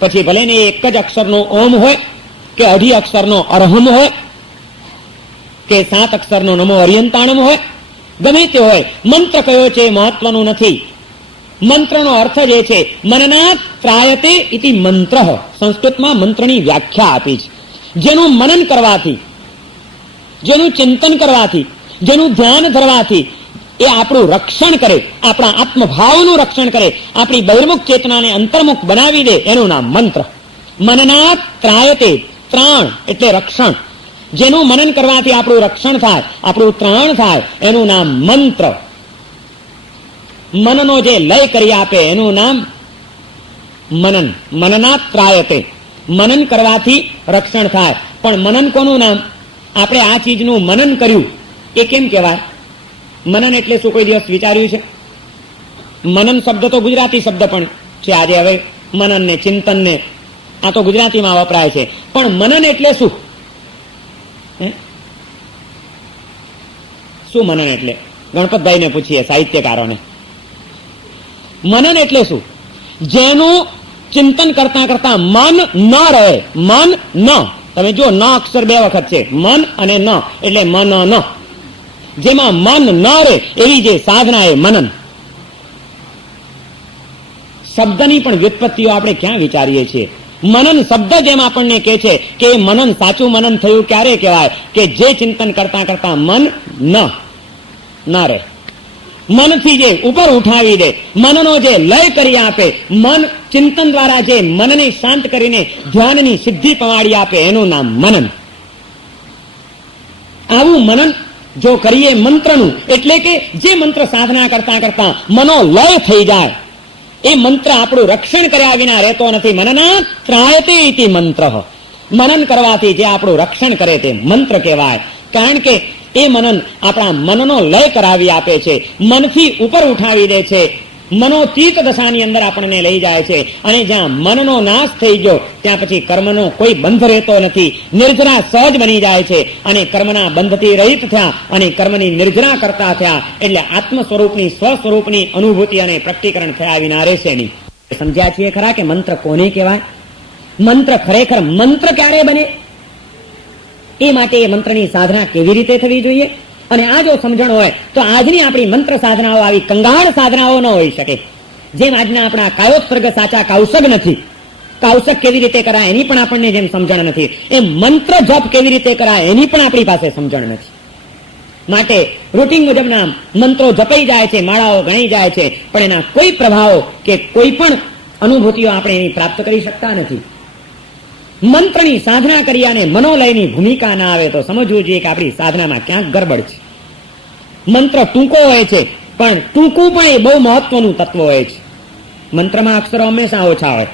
પછી ભલે ને એક જ અક્ષરનો ઓમ હોય કે 2.5 અક્ષરનો અરહમ હોય કે 7 અક્ષરનો નમો અરિયંતાણમ હોય, ગમે તે હોય, મંત્ર કયો છે મહત્વનું નથી. મંત્રનો અર્થ જ એ છે મનનાત ત્રાયતે ઇતિ મંત્ર. સંસ્કૃતમાં મંત્રની વ્યાખ્યા આપી છે. જેનું મનન કરવાથી, જેનું ચિંતન કરવાથી, જેનું ધ્યાન ધરવાથી એ આપણું રક્ષણ કરે, આપણા આત્મભાવનું રક્ષણ કરે, આપણી બહિર્મુખ ચેતનાને અંતર્મુખ બનાવી દે, એનું નામ મંત્ર. મનનાત ત્રાયતે, ત્રાણ એટલે રક્ષણ. જેનું મનન કરવાથી આપણું રક્ષણ થાય, આપણું ત્રાણ થાય, એનું નામ મંત્ર. મનનો જે લય કરી આપે એનું નામ મનન. મનનાત ત્રાયતે, મનન કરવાથી રક્ષણ થાય. પણ મનન કોનું નામ? આપણે આ ચીજનું મનન કર્યું એ કેમ કહેવાય? મનન એટલે શું કોઈ દિવસ વિચાર્યું છે? મનન શબ્દ તો ગુજરાતી શબ્દ પણ છે આજે. હવે મનન ને ચિંતન ને આ તો ગુજરાતીમાં વપરાય છે, પણ મનન એટલે શું? શું મનન એટલે? ગણપતભાઈને પૂછીએ, સાહિત્યકારોને. મનન એટલે શું? જેનું ચિંતન કરતા કરતા મન ન રહે. મન ન, તમે જો ન અક્ષર 2 વખત છે, મન અને ન એટલે મન ન. જેમાં મન ન રહે એવી જે સાધના એ મનન. શબ્દની પણ વ્યુત્પત્તિઓ આપણે ક્યાં વિચારીએ છીએ? મનન શબ્દ જેમ આપણને કહે છે કે મનન, સાચું મનન થયું ક્યારે કહેવાય? કે જે ચિંતન કરતા કરતા મન ન રહે, મનથી જે ઉપર ઉઠાવી દે, મનનો જે લય કરી આપે, મન ચિંતન દ્વારા જે મનને શાંત કરીને ધ્યાનની સિદ્ધિ પમાડી આપે, એનું નામ મનન. આવું મનન જો કરીએ મંત્રનું, એટલે કે જે મંત્ર સાધના કરતા કરતા મનો લય થઈ જાય, એ મંત્ર આપણું રક્ષણ કર્યા વિના રહેતો નથી. મનનાત ત્રાયતે ઇતિ મંત્ર. મનન કરવાથી જે આપણું રક્ષણ કરે તે મંત્ર કહેવાય. કારણ કે એ મનન આપણા મનનો લય કરાવી આપે છે, મનથી ઉપર ઉઠાવી દે છે, મનોતીત દશાની અંદર આપણને લઈ જાય છે. અને જ્યાં મનનો નાશ થઈ ગયો ત્યાં પછી કર્મનો કોઈ બંધ રહેતો નથી. નિર્જરા સહજ બની જાય છે અને કર્મના બંધથી રહિત થયા અને કર્મની નિર્જરા કરતા થયા એટલે આત્મ સ્વરૂપની, સ્વ સ્વરૂપની અનુભૂતિ અને પ્રકટીકરણ થયા વિના રહેશે નહીં. સમજ્યા છીએ ખરા કે મંત્ર કોને કહેવાય? મંત્ર ખરેખર મંત્ર ક્યારે બને એ માટે એ મંત્રની સાધના કેવી રીતે થવી જોઈએ, અને આ જો સમજણ હોય તો આજની આપણી મંત્ર સાધનાઓ આવી કંગાળ સાધનાઓ ન હોઈ શકે. જેમ આજના આપણા કાયોત્સર્ગ સાચા કૌશગ નથી, કૌશક કેવી રીતે કરાય એની પણ આપણને જેમ સમજણ નથી, એમ મંત્ર જપ કેવી રીતે કરાય એની પણ આપણી પાસે સમજણ નથી. માટે રૂટીન મુજબના મંત્રો જપાઈ જાય છે, માળાઓ ગણાઈ જાય છે, પણ એના કોઈ પ્રભાવો કે કોઈ પણ અનુભૂતિઓ આપણે એની પ્રાપ્ત કરી શકતા નથી. મંત્રની સાધના કરી અને મનોલયની ભૂમિકા ના આવે તો સમજવું જોઈએ કે આપણી સાધનામાં ક્યાંક ગરબડ છે. મંત્ર ટૂંકો હોય છે, પણ ટૂંકું પણ એ બહુ મહત્વનું તત્વ હોય છે. મંત્રમાં અક્ષરો હંમેશા ઓછા હોય,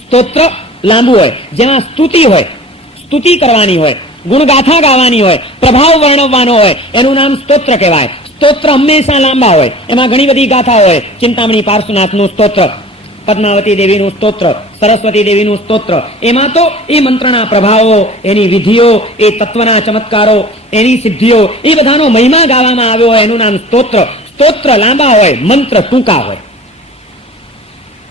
સ્તોત્ર લાંબુ હોય, જેમાં સ્તુતિ હોય, સ્તુતિ કરવાની હોય, ગુણગાથા ગાવાની હોય, પ્રભાવ વર્ણવવાનો હોય, એનું નામ સ્તોત્ર કહેવાય. સ્તોત્ર હંમેશા લાંબા હોય, એમાં ઘણી બધી ગાથા હોય. ચિંતામણી પાર્શ્વનાથનું સ્તોત્ર, પદ્માવતી દેવીનું સ્તોત્ર, સરસ્વતી દેવીનું સ્તોત્ર, એમાં તો એ મંત્રના પ્રભાવો, એની વિધિઓ, એ તત્વના ચમત્કારો, એની સિદ્ધિઓ, એ બધાનો મહિમા ગાવામાં આવ્યો હોય, એનું નામ સ્તોત્ર. સ્તોત્ર લાંબા હોય, મંત્ર ટૂંકા હોય.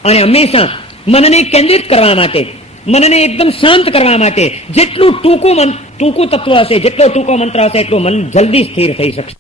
અને હંમેશા મનને કેન્દ્રિત કરવા માટે, મનને એકદમ શાંત કરવા માટે જેટલું ટૂંકું તત્વ હશે, જેટલો ટૂંકો મંત્ર હશે, એટલું મન જલ્દી સ્થિર થઈ શકશે.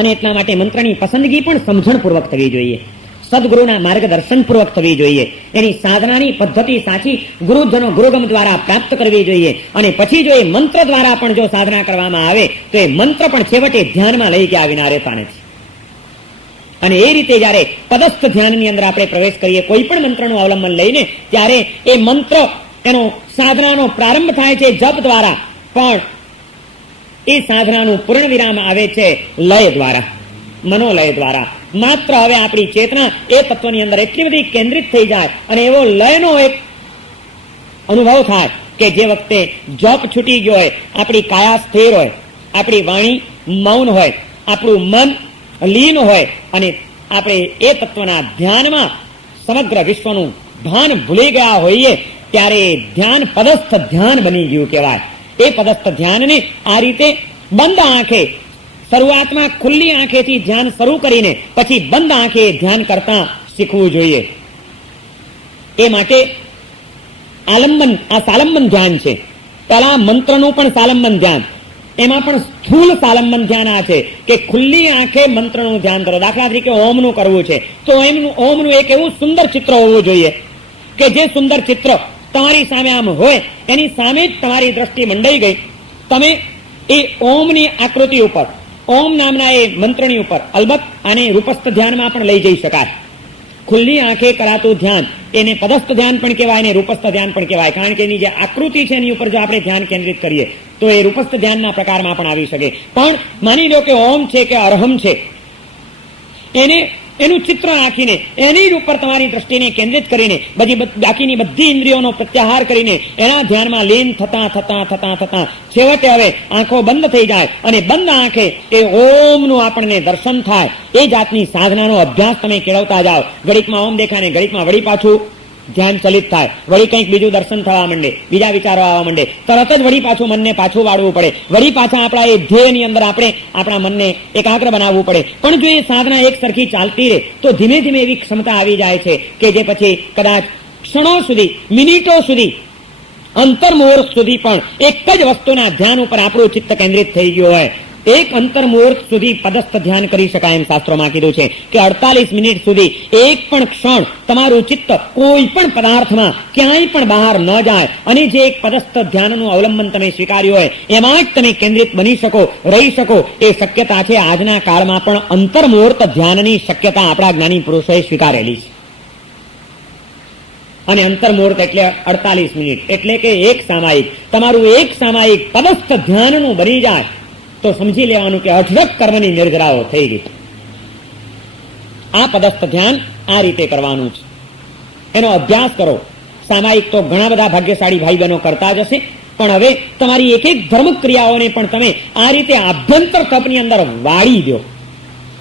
અને એટલા માટે મંત્રની પસંદગી પણ સમજણપૂર્વક થવી જોઈએ, સદગુરુના માર્ગદર્શન પૂર્વક થવી જોઈએ. એની સાધનાની પદ્ધતિ સાચી ગુરુજનો ગુરુગમ દ્વારા પ્રાપ્ત કરવી જોઈએ. અને પછી જો એ મંત્ર દ્વારા પણ જો સાધના કરવામાં આવે તો એ મંત્ર પણ છેવટે ધ્યાનમાં લઈ ગયા વિના રહેતા નથી. અને એ રીતે જયારે પદસ્થ ધ્યાનની અંદર આપણે પ્રવેશ કરીએ કોઈ પણ મંત્રનું અવલંબન લઈને, ત્યારે એ મંત્ર એનો સાધનાનો પ્રારંભ થાય છે જપ દ્વારા, પણ એ સાધનાનું પૂર્ણ વિરામ આવે છે લય દ્વારા, મનોલય દ્વારા. માત્ર હવે આપણી ચેતના એ તત્વની અંદર એટલી બધી કેન્દ્રિત થઈ જાય અને એવો લયનો એક અનુભવ થાય કે જે વખતે જોપ છૂટી ગયો હોય, આપણી કાયા સ્થિર હોય, આપણી વાણી મૌન હોય, આપણું મન લીન હોય અને આપણે એ તત્વના ધ્યાનમાં સમગ્ર વિશ્વનું ભાન ભૂલી ગયા હોઈએ, ત્યારે ધ્યાન પદસ્થ ધ્યાન બની ગયું કહેવાય. એ પદસ્થ ધ્યાનને આ રીતે બંધ આંખે, શરૂઆતમાં ખુલ્લી આંખેથી ધ્યાન શરૂ કરીને પછી બંધ આંખે ધ્યાન કરતા શીખવું જોઈએ. એ માટે આલંબન, આ સાલંબન ધ્યાન છે. પહેલા મંત્રનું પણ સાલંબન ધ્યાન, એમાં પણ સ્થૂલ સાલંબન ધ્યાન આ છે કે ખુલ્લી આંખે મંત્રનું ધ્યાન કરો. દાખલા તરીકે ઓમનું કરવું છે તો ઓમનું એક એવું સુંદર ચિત્ર હોવું જોઈએ કે જે સુંદર ચિત્ર તમારી સામે આમ હોય, એની સામે જ તમારી દ્રષ્ટિ મંડાઈ ગઈ. તમે એ ઓમની આકૃતિ ઉપર, ઓમ નામના એ મંત્રની ઉપર, અલબત્ત આને રૂપસ્થ ધ્યાનમાં પણ લઈ જઈ શકાય. ખુલ્લી આંખે કરાતું ધ્યાન એને પદસ્થ ધ્યાન પણ કહેવાય અને રૂપસ્થ ધ્યાન પણ કહેવાય. કારણ કે એની જે આકૃતિ છે એની ઉપર જો આપણે ધ્યાન કેન્દ્રિત કરીએ તો એ રૂપસ્થ ધ્યાનના પ્રકારમાં પણ આવી શકે. પણ માની લો કે ઓમ છે કે અરહમ છે, એનું ચિત્ર રાખીને એની ઉપર તમારી દ્રષ્ટિને કેન્દ્રિત કરીને બાકીની બધી ઇન્દ્રિયોનો પ્રત્યાહાર કરીને એના ધ્યાનમાં લીન થતા છેવટે હવે આંખો બંધ થઈ જાય અને બંધ આંખે એ ઓમનું આપણને દર્શન થાય. એ જાતની સાધનાનો અભ્યાસ તમે કેળવતા જાઓ. ઘડીકમાં ઓમ દેખાય ને ઘડીકમાં વળી પાછું ધ્યાન ચલિત થાય, વળી કંઈક બીજું દર્શન થવા માંડે, બીજા વિચારો આવવા માંડે, તરત જ વળી પાછું મનને પાછું વાળવું પડે, વળી પાછા આપણા એ ધ્યેયની અંદર આપણે આપણા મનને એકાગ્ર બનાવવું પડે. પણ જો એ સાધના એક સરખી ચાલતી રહે તો ધીમે ધીમે એવી ક્ષમતા આવી જાય છે કે જે પછી કદાચ ક્ષણો સુધી, મિનિટો સુધી, અંતર્મુહૂર્ત સુધી પણ એક જ વસ્તુના ધ્યાન ઉપર આપણું ચિત્ત કેન્દ્રિત થઈ ગયું હોય. એક અંતર્મુહૂર્ત સુધી પદસ્થ ધ્યાન કરી શકાય એમ શાસ્ત્રોમાં કીધું છે કે 48 મિનિટ સુધી એક પણ ક્ષણ તમારું ચિત્ત કોઈ પણ પદાર્થમાં ક્યાંય પણ બહાર ન જાય અને જે એક પદસ્થ ધ્યાનનું અવલંબન તમે સ્વીકાર્યું હોય એમાં જ તમે કેન્દ્રિત બની શકો, રહી શકો, એ શક્યતા છે. આજના કાળમાં પણ અંતર્મુહૂર્ત ધ્યાનની શક્યતા આપણા જ્ઞાની પુરુષોએ સ્વીકારેલી છે. અને અંતર્મુહૂર્ત એટલે 48 મિનિટ એટલે કે એક સામાયિક, તમારું એક સામાયિક પદસ્થ ધ્યાનનું બની જાય તો સમજી લેવાનું કે અઢળક કર્મની નિર્જરાઓ થઈ ગઈ. આ પદસ્થ ધ્યાન આ રીતે કરવાનું છે. એનો અભ્યાસ કરો. સામાયિક તો ઘણા બધા ભાગ્યશાળી ભાઈ બહેનો કરતા જ હશે, પણ હવે તમારી એક એક ધર્મ ક્રિયાઓને પણ તમે આ રીતે આભ્યંતર તપની અંદર વાળી દો.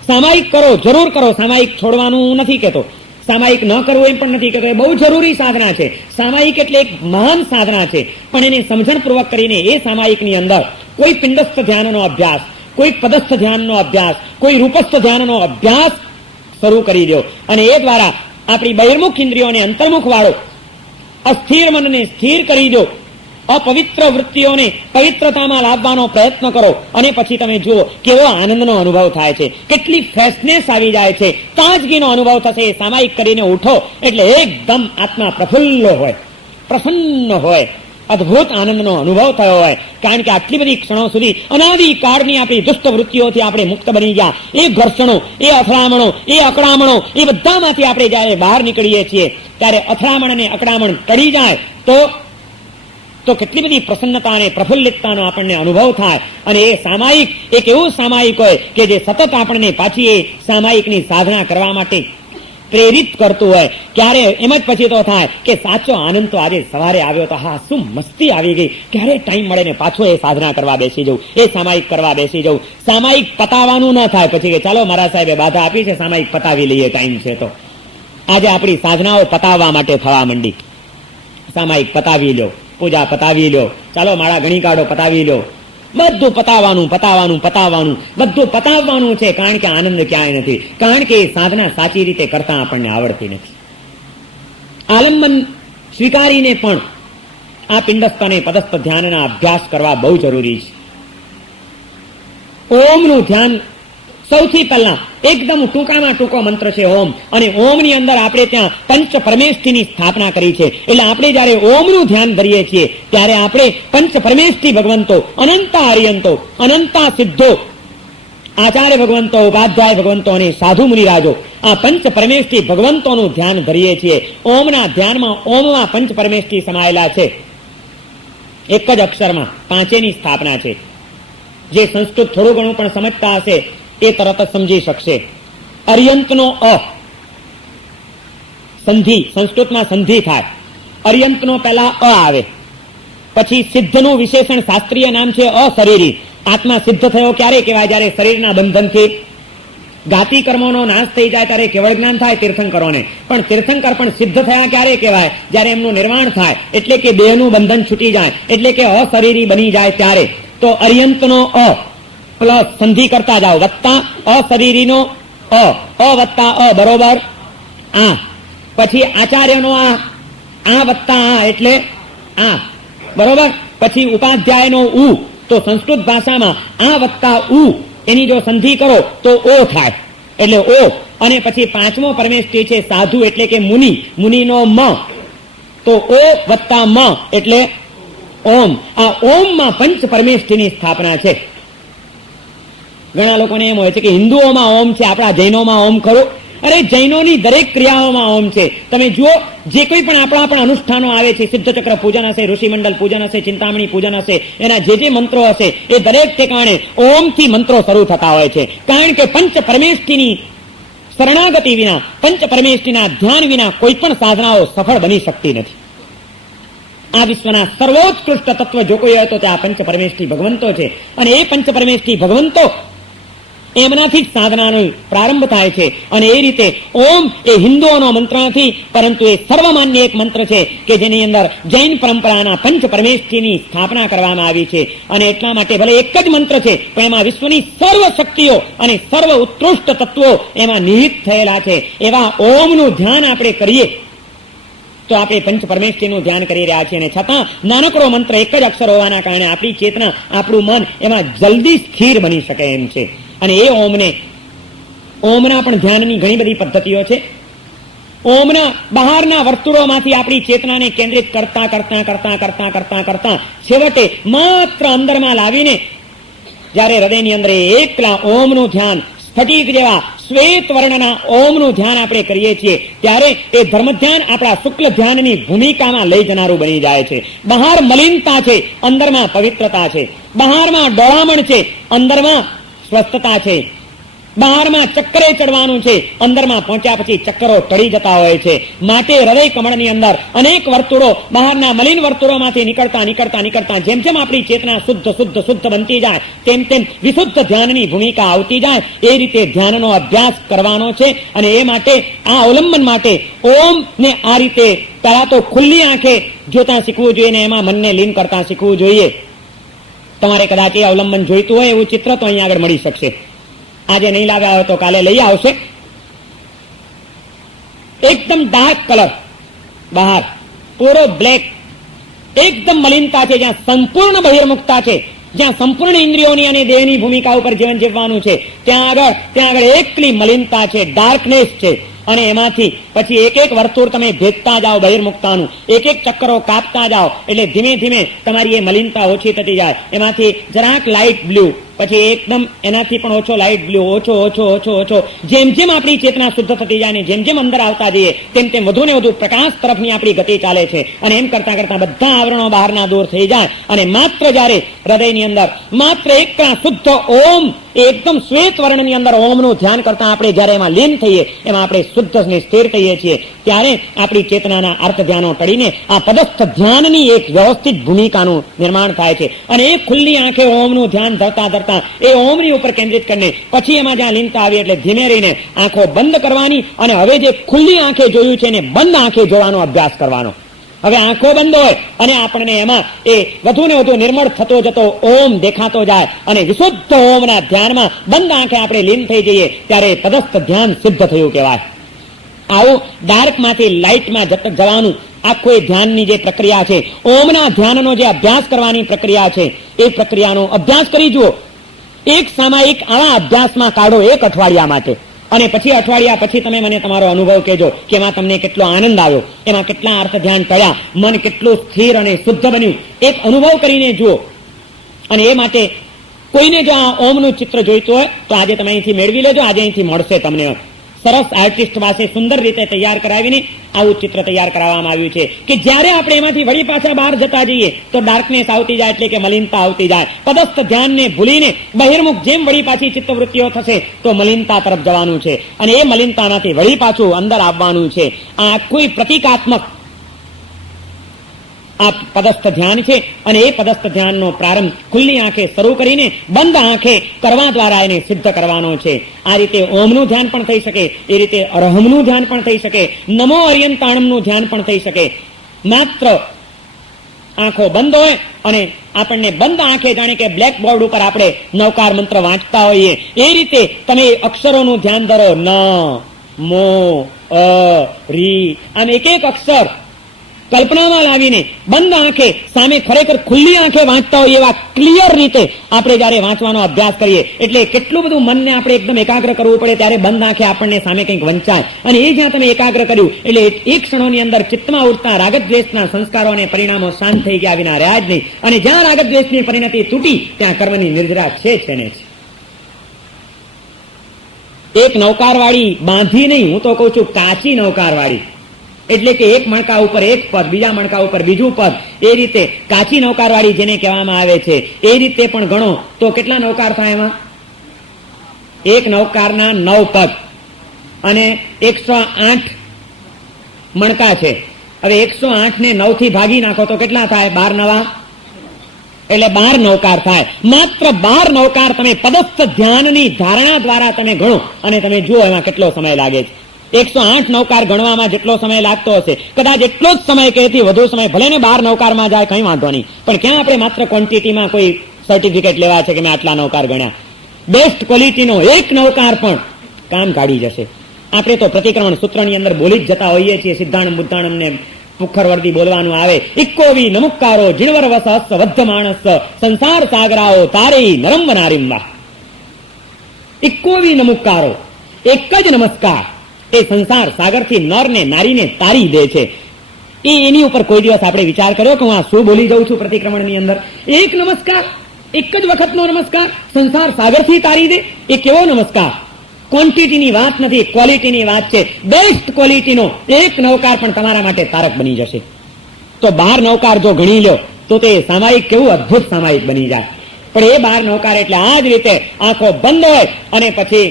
સામાયિક કરો, જરૂર કરો. સામાયિક છોડવાનું નથી કહેતો, સામાયિક ન કરવું એમ પણ નથી કહેતો. એ બહુ જરૂરી સાધના છે. સામાયિક એટલે એક મહાન સાધના છે, પણ એને સમજણપૂર્વક કરીને એ સામાયિકની અંદર કોઈ પિંડસ્થ ધ્યાનનો અભ્યાસ, કોઈ પદસ્થ ધ્યાનનો અભ્યાસ, કોઈ રૂપસ્થ ધ્યાનનો અભ્યાસ શરૂ કરી દો અને એ દ્વારા આપણી બહિર્મુખ ઇન્દ્રિયોને અંતર્મુખ વાળો, અસ્થિર મનને સ્થિર કરી દો, અપવિત્ર વૃત્તિઓને પવિત્રતામાં લાવવાનો પ્રયત્ન કરો અને પછી તમે જુઓ કેવો આનંદનો અનુભવ થાય છે, કેટલી ફ્રેશનેસ આવી જાય છે, તાજગીનો અનુભવ થશે. સામાયિક કરીને ઉઠો એટલે એકદમ આત્મા પ્રફુલ્લ હોય, પ્રસન્ન હોય, અદભુત આનંદનો અનુભવ થયો હોય. કારણ કે આટલી બધી ક્ષણો સુધી અનાદિ કાળની આપણી દુષ્ટ વૃત્તિઓથી આપણે મુક્ત બની ગયા. એ ઘર્ષણો, એ અથડામણો, એ અકળામણો, એ બધામાંથી આપણે જ્યારે બહાર નીકળીએ છીએ ત્યારે અથડામણ અને અકળામણ ટળી જાય તો કેટલી બધી પ્રસન્નતા અને પ્રફુલ્લિતતાનો આપણને અનુભવ થાય. અને એ સામાયિક એક એવું સામાયિક હોય કે જે સતત આપણને પાછી એ સામાયિકની સાધના કરવા માટે પ્રેરિત કરતું હોય. ક્યારે એમ જ પછી તો થાય કે સાચો આનંદ તો આજે સવારે આવ્યો તો, હા શું મસ્તી આવી ગઈ, ક્યારે ટાઈમ મળે ને પાછો એ સાધના કરવા બેસી જવું, એ સામાયિક કરવા બેસી જવું. સામાયિક પતાવવાનું ન થાય પછી કે ચાલો મારા સાહેબે બાધા આપી છે, સામાયિક પતાવી લઈએ, ટાઈમ છે તો. આજે આપણી સાધનાઓ પતાવવા માટે થવા માંડી. સામાયિક પતાવી લો, પૂજા પતાવી લો, ચાલો માળા ઘણી કાઢો પતાવી લો, બધું પતાવવાનું પતાવવાનું પતાવવાનું, બધું પતાવવાનું છે. કારણ કે આનંદ ક્યાંય નથી, કારણ કે એ સાધના સાચી રીતે કરતા આપણને આવડતી નથી. આલંબન સ્વીકારીને પણ આ પિંડસ્થ અને પદસ્થ ધ્યાનના અભ્યાસ કરવા બહુ જરૂરી છે. ઓમનું ધ્યાન સૌથી પહેલા એકદમ ટૂંકામાં ટૂંકો મંત્ર છે ઓમ, અને ઓમની અંદર આપણે ત્યાં પંચ પરમેષ્ઠીની સ્થાપના કરી છે. એટલે આપણે જયારે ઓમનું ધ્યાન ધરીએ છીએ ત્યારે આપણે પંચ પરમેષ્ઠી ભગવંતો, અનંતા હરિયંતો, અનંતા સિદ્ધો, આચાર્ય ભગવંતો, ઉપાધ્યાય ભગવંતો અને સાધુ મુનિરાજો, આ પંચ પરમેષ્ઠી ભગવંતોનું ધ્યાન ધરીએ છીએ. ઓમના ધ્યાનમાં ઓમમાં પંચ પરમેષ્ઠી સમાયેલા છે. એક જ અક્ષરમાં પાંચેની સ્થાપના છે. જે સંસ્કૃત થોડું ઘણું પણ સમજતા હશે એ તરત જ સમજી શકશે. અર્યંતનો અ સંધિ, સંસ્કૃતમાં સંધિ થાય. અર્યંતનો પહેલા અ આવે, પછી સિદ્ધનું વિશેષણ શાસ્ત્રીય નામ છે અશરીરી. આત્મા સિદ્ધ થયો ક્યારે કહેવાય? જ્યારે શરીરના બંધનથી ગાતી કર્મોનો નાશ થઈ જાય ત્યારે કેવળ જ્ઞાન થાય તીર્થંકરોને. પણ તીર્થંકર પણ સિદ્ધ થયા ક્યારે કહેવાય? જ્યારે એમનું નિર્વાણ થાય, એટલે કે દેહનું બંધન છૂટી જાય, એટલે કે અશરીરી બની જાય ત્યારે. તો અર્યંતનો અ પ્લસ સંધિ કરતા જાઓ, વત્તા અશરીરીનો અ વત્તા અ બરોબર આ, પછી આચાર્યનો આ વત્તા આ એટલે આ બરોબર, પછી ઉપાધ્યાયનો ઉ. તો સંસ્કૃત ભાષામાં આ વત્તા ઉ એની જો સંધિ કરો તો ઓ થાય, એટલે ઓ. અને પછી પાંચમો પરમેષ્ઠી છે સાધુ એટલે કે મુનિ, મુનિનો મ. તો ઓ વત્તા મ એટલે ઓમ. આ ઓમમાં પંચ પરમેષ્ઠીની સ્થાપના છે. ઘણા લોકોને એમ હોય છે કે હિન્દુઓમાં ઓમ છે, આપણા જૈનોમાં ઓમ ખરો? અરે જૈનોની દરેક ક્રિયાઓમાં ઓમ છે. તમે જુઓ, જે કોઈ પણ આપણા પણ અનુષ્ઠાનો આવે છે, સિદ્ધચક્ર પૂજન હશે, ઋષિમંડળ પૂજન હશે, ચિંતામણી પૂજન હશે, એના જે મંત્રો હશે એ દરેક ઠેકાણે ઓમથી મંત્રો શરૂ થતા હોય છે. કારણ કે પંચ પરમેષ્ઠીની શરણાગતિ વિના, પંચ પરમેષ્ઠીના ધ્યાન વિના કોઈ પણ સાધનાઓ સફળ બની શકતી નથી. આ વિશ્વના સર્વોત્કૃષ્ટ તત્વ જો કોઈ હોય તો તે આ પંચ પરમેષ્ઠી ભગવંતો છે. અને એ પંચ પરમેષ્ઠી ભગવંતો એમનાથી જ સાધનાનો પ્રારંભ થાય છે. અને એ રીતે ઓમ એ હિન્દુઓનો મંત્ર નથી, પરંતુ એ સર્વમાન્ય એક મંત્ર છે કે જેની અંદર જૈન પરંપરાના પંચ પરમેષ્ઠીની સ્થાપના કરવામાં આવી છે. અને એટલા માટે ભલે એક જ મંત્ર છે, પણ એમાં વિશ્વની સર્વ શક્તિઓ અને સર્વ ઉત્કૃષ્ટ તત્વો એમાં નિહિત થયેલા છે. એવા ઓમનું ધ્યાન આપણે કરીએ તો આપણે પંચ પરમેષ્ઠીનું ધ્યાન કરી રહ્યા છીએ, અને છતાં નાનકડો મંત્ર એક જ અક્ષર હોવાના કારણે આપણી ચેતના, આપણું મન એમાં જલ્દી સ્થિર બની શકે એમ છે. અને એ ઓમના પણ ધ્યાનની ઘણી બધી પદ્ધતિઓ છે. ઓમના બહારના વર્તુળોમાંથી આપણી ચેતનાને કેન્દ્રિત કરતા કરતા કરતા કરતા કરતા કરતા છેવટે માત્ર અંદરમાં લાવીને જ્યારે હૃદયની અંદર એકલા ઓમનું ધ્યાન, સ્ફટિક જેવા શ્વેત વર્ણના ઓમનું ધ્યાન આપણે કરીએ છીએ ત્યારે એ ધર્મ ધ્યાન આપણા શુક્લ ધ્યાનની ભૂમિકામાં લઈ જનારું બની જાય છે. બહાર મલિનતા છે, અંદરમાં પવિત્રતા છે. બહારમાં ડોળામણ છે, અંદરમાં સ્વસ્થતા છે. બહારમાં ચક્કરે ચડવાનું છે, અંદરમાં પહોંચ્યા પછી ચક્કરો ટળી જતા હોય છે. માટે હૃદય કમળની અંદર અનેક વર્તુળો, બહારના મલિન વર્તુળોમાંથી નીકળતા જેમ જેમ આપણી ચેતના શુદ્ધ બનતી જાય તેમ તેમ વિશુદ્ધ ધ્યાનની ભૂમિકા આવતી જાય. એ રીતે ધ્યાનનો અભ્યાસ કરવાનો છે. અને એ માટે આ અવલંબન માટે ઓમ ને આ રીતે પહેલા તો ખુલ્લી આંખે જોતા શીખવું જોઈએ ને એમાં મનને લીન કરતા શીખવું જોઈએ. તમારે કદાચ એ અવલંબન જોઈતું હોય એવું ચિત્ર તો અહીંયા આગળ મળી શકશે. આજે નહીં લાવ્યા હોય તો કાલે લઈ આવશે. એકદમ ડાર્ક કલર, બહાર પૂરો બ્લેક, એકદમ મલિનતા છે, જ્યાં સંપૂર્ણ બહિર્મુખતા છે, જ્યાં સંપૂર્ણ ઇન્દ્રિયોની અને દેહની ભૂમિકા ઉપર જીવન જીવવાનું છે, ત્યાં આગળ એકલી મલિનતા છે, ડાર્કનેસ છે. અને એમાંથી પછી એક એક વર્તુળ તમે ભેદતા જાઓ બહિર્મુખતાનું, એક એક ચક્કરો કાપતા જાઓ એટલે ધીમે ધીમે તમારી એ મલિનતા ઓછી થતી જાય. એમાંથી જરાક લાઇટ બ્લુ, પછી એકદમ એનાથી પણ ઓછો લાઇટ બ્લુ, ઓછો જેમ જેમ આપણી ચેતના શુદ્ધ થતી જાય ને જેમ જેમ અંદર આવતા જઈએ તેમ તેમ વધુ ને વધુ પ્રકાશ તરફની આપણી ગતિ ચાલે છે. અને એમ કરતા કરતા બધા આવરણો બહારના દૂર થઈ જાય અને માત્ર જ્યારે હૃદયની અંદર માત્ર એક શુદ્ધ ઓમ, એકદમ શ્વેત વર્ણની અંદર ઓમનું ધ્યાન કરતા આપણે જ્યારે એમાં લીન થઈએ, એમાં આપણે શુદ્ધ ને સ્થિર થઈએ છીએ, ત્યારે આપણી ચેતનાના અર્થ ધ્યાનો ટળીને આ પદસ્થ ધ્યાનની એક વ્યવસ્થિત ભૂમિકાનું નિર્માણ થાય છે. અને એ ખુલ્લી આંખે ઓમનું ધ્યાન ધરતા એ ઓમની ઉપર કેન્દ્રિત કરીને પછી એમાં જ્યાં લીનતા આવી એટલે ધીમે રહીને આંખો બંધ કરવાની અને હવે જે ખુલ્લી આંખે જોયું છે એને બંધ આંખે જોવાનો અભ્યાસ કરવાનો. હવે આંખો બંધ હોય અને આપણને એમાં એ વધુ ને વધુ નિર્મળ થતો જતો ઓમ દેખાતો જાય અને વિશુદ્ધ ઓમના ધ્યાનમાં બંધ આંખે આપણે લીન થઈ જઈએ ત્યારે પદસ્થ ધ્યાન સિદ્ધ થયું કહેવાય. આવું ડાર્કમાંથી લાઇટમાં જવાનું આખું એ ધ્યાનની જે પ્રક્રિયા છે, ઓમના ધ્યાનનો જે અભ્યાસ કરવાની પ્રક્રિયા છે, એ પ્રક્રિયાનો અભ્યાસ કરી જુઓ. એક સામાયિક આવા અભ્યાસમાં કાઢો 1 અઠવાડિયા માટે અને પછી અઠવાડિયા પછી તમે મને તમારો અનુભવ કહેજો કે એમાં તમને કેટલો આનંદ આવ્યો, એમાં કેટલા અર્થ ધ્યાન ટળ્યા, મન કેટલું સ્થિર અને શુદ્ધ બન્યું. એક અનુભવ કરીને જુઓ. અને એ માટે કોઈને જો આ ઓમનું ચિત્ર જોઈતું હોય તો આજે તમે અહીંથી મેળવી લેજો, આજે અહીંથી મળશે તમને. સરસ આર્ટિસ્ટ પાસે સુંદર રીતે તૈયાર કરાવીને આવું ચિત્ર તૈયાર કરાવવામાં આવ્યું છે કે જ્યારે આપણે એમાંથી વળી પાછા બહાર જતા જઈએ તો ડાર્કનેસ આવતી જાય, એટલે કે મલિનતા આવતી જાય. પદસ્થ ધ્યાનને ભૂલીને બહિર્મુખ જેમ વળી પાછી ચિત્તવૃત્તિઓ થશે તો મલિનતા તરફ જવાનું છે અને એ મલિનતામાંથી વળી પાછું અંદર આવવાનું છે. આ કોઈ પ્રતિકાત્મક આ પદસ્થ ધ્યાન છે અને એ પદસ્થ ધ્યાનનો પ્રારંભ ખુલ્લી આંખે શરૂ કરીને બંધ આંખે કરવા દ્વારા એને સિદ્ધ કરવાનો છે. આ રીતે ઓમનું ધ્યાન પણ થઈ શકે, એ રીતે અરહમનું ધ્યાન પણ થઈ શકે, નમો અર્યંતાણમનું ધ્યાન પણ થઈ શકે. માત્ર આંખો બંધ હોય અને આપણને બંધ આંખે જાણે કે બ્લેક બોર્ડ ઉપર આપણે નવકાર મંત્ર વાંચતા હોઈએ એ રીતે તમે અક્ષરોનું ધ્યાન ધરો. ન, મો, અ, રી, આમ એક એક અક્ષર કલ્પનામાં લાવીને બંધ આંખે સામે ખરેખર ખુલ્લી આંખે વાંચતા હોય એવા ક્લિયર રીતે આપણે જયારે વાંચવાનો અભ્યાસ કરીએ એટલે કેટલું બધું મનને આપણે એકદમ એકાગ્ર કરવું પડે ત્યારે બંધ આંખે આપણને સામે કંઈક વંચાય. અને એ જ્યાં તમે એકાગ્ર કર્યું એટલે એક ક્ષણોની અંદર ચિત્તમાં ઉઠતા રાગદ્વેષના સંસ્કારો અને પરિણામો શાંત થઈ ગયા વિના રહ્યા જ નહીં. અને જ્યાં રાગદ્વેષની પરિણતિ તૂટી ત્યાં કર્મની નિર્જરા છે ને છે. એક નૌકારવાળી બાંધી નહીં, હું તો કઉ છું કાચી નૌકારવાળી, એટલે કે એક મણકા ઉપર એક પદ, બીજા મણકા ઉપર બીજું પદ, એ રીતે કાચી નૌકારવાળી જેને કહેવામાં આવે છે એ રીતે પણ ગણો તો કેટલા નૌકાર થાય એમાં? એક નૌકારના 9 પદ અને 108 મણકા છે. હવે 108 ને 9 થી ભાગી નાખો તો કેટલા થાય? 12 નવા એટલે 12 નૌકાર થાય. માત્ર 12 નૌકાર તમે પદસ્થ ધ્યાનની ધારણા દ્વારા તમે ગણો અને તમે જુઓ એમાં કેટલો સમય લાગે છે. 108 નૌકાર ગણવામાં જેટલો સમય લાગતો હશે કદાચ એટલો જ સમય કે એથી વધુ સમય ભલે ને 12 નૌકારમાં જાય કઈ વાંધો નહીં, પણ ક્યાં આપણે માત્ર ક્વોન્ટિટીમાં કોઈ સર્ટિફિકેટ લેવા છે કે મેં આટલા નૌકાર ગણ્યા. બેસ્ટ ક્વોલિટીનો એક નૌકાર પણ કામ કાઢી જશે. આપણે તો પ્રતિક્રમણ સૂત્રની અંદર બોલી જ જતા હોઈએ છીએ, સિદ્ધાણમ બુદ્ધાણમ ને પુખરવર્દી બોલવાનું આવે. ઇક્કોવી નમુક્કારો જીણવર વસહસ્સ વદ્ધ માણસ સંસાર સાગરાઓ તારેઈ નરમ નારીમ્વા. ઇક્કોવી નમુક્કારો, એક જ નમસ્કાર એ સંસાર સાગરથી નર ને નારીને તારી દે છે. એની ઉપર કોઈ દિવસ આપણે વિચાર કર્યો કે હું આ શું બોલી જઉં છું પ્રતિક્રમણની અંદર? એક નમસ્કાર, એક જ વખતનો નમસ્કાર સંસાર સાગરથી તારી દે, એ કેવો નમસ્કાર? ક્વોન્ટિટીની વાત નથી, ક્વોલિટીની વાત છે. બેસ્ટ ક્વોલિટીનો એક નૌકાર પણ તમારા માટે તારક બની જશે. તો 12 નૌકાર જો ગણી લો તો તે સામાયિક કેવું અદભુત સામાયિક બની જાય. પણ એ 12 નૌકાર એટલે આ જ રીતે આંખો બંધ હોય અને પછી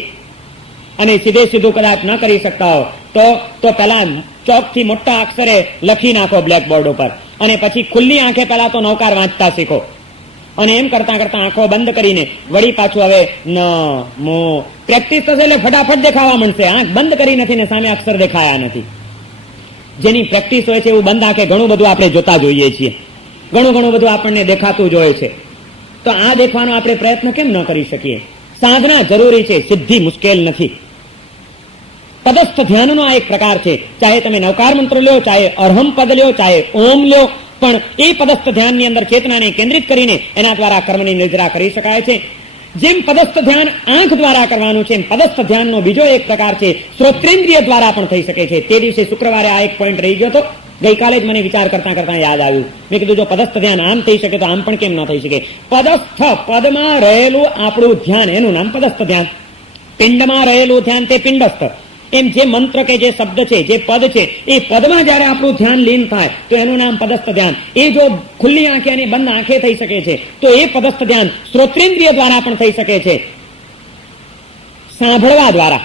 અને સીધે સીધું કદાચ ન કરી શકતા હો તો પેલા ચોકથી મોટા અક્ષરે લખી નાખો બ્લેકબોર્ડ ઉપર, અને પછી ખુલ્લી આંખે પેલા તો નવકાર વાંચતા શીખો. અને એમ કરતા કરતા આંખો બંધ કરીને વળી પાછું હવે ન મો પ્રેક્ટિસ થશે એટલે ફટાફટ દેખાવા માંડશે. આંખ બંધ કરી નથી ને સામે અક્ષર દેખાયા નથી. જેની પ્રેક્ટિસ હોય છે એવું બંધ આંખે ઘણું બધું આપણે જોતા જોઈએ છીએ, ઘણું બધું આપણને દેખાતું જ હોય છે. તો આ દેખવાનો આપણે પ્રયત્ન કેમ ન કરી શકીએ? સાધના જરૂરી છે, સિદ્ધિ મુશ્કેલ નથી. પદસ્થ ધ્યાનનો આ એક પ્રકાર છે. ચાહે તમે નવકાર મંત્ર લ્યો, ચાહે અરહમ પદ લ્યો, ચાહે ઓમ લ્યો, પણ એ પદસ્થ ધ્યાનની અંદર ચેતનાને કેન્દ્રિત કરીને એના દ્વારા કર્મની નિદ્રા કરી શકાય છે. જેમ પદસ્થ ધ્યાન આંખ દ્વારા કરવાનું છે, એમ પદસ્થ ધ્યાનનો બીજો એક પ્રકાર છે શ્રોત્રેન્દ્રિય દ્વારા પણ થઈ શકે છે. તે દિવસે શુક્રવારે આ એક પોઈન્ટ રહી ગયો હતો, ગઈકાલે જ મને વિચાર કરતા કરતા યાદ આવ્યું. મેં કીધું જો પદસ્થ ધ્યાન આમ થઈ શકે તો આમ પણ કેમ ન થઈ શકે? પદસ્થ પદમાં રહેલું આપણું ધ્યાન, એનું નામ પદસ્થ ધ્યાન. પિંડમાં રહેલું ધ્યાન તે પિંડસ્થ. એમ જે મંત્ર કે જે શબ્દ છે, જે પદ છે, એ પદમાં જયારે આપણું ધ્યાન લીન થાય તો એનું નામ પદસ્થ ધ્યાન. એ જો ખુલ્લી આંખે અને બંધ આંખે થઈ શકે છે તો એ પદસ્થ ધ્યાન શ્રોત્રેન્દ્રિય દ્વારા પણ થઈ શકે છે, સાંભળવા દ્વારા.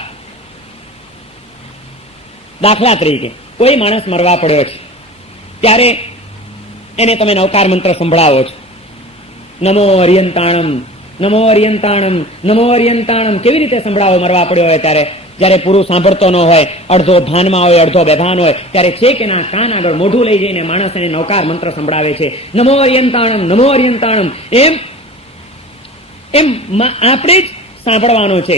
દાખલા તરીકે કોઈ માણસ મરવા પડ્યો છે, ત્યારે એને તમે નવકાર મંત્ર સંભળાવો છો, નમો હરિયંતાણમ, નમો હરિયંતાણમ, નમો હરિયંતાણમ. કેવી રીતે સંભળાવો મરવા પડ્યો હોય ત્યારે? જયારે પૂરું સાંભળતો ન હોય, અડધો ભાનમાં હોય, અડધો બેભાન હોય, ત્યારે છે કે ના કાન આગળ મોઢું લઈ જઈને માણસ એને નવકાર મંત્ર સંભળાવે છે, નમો હરિયંતાણમ, નમો હરિયંતાણમ. એમ આપણે જ સાંભળવાનું છે.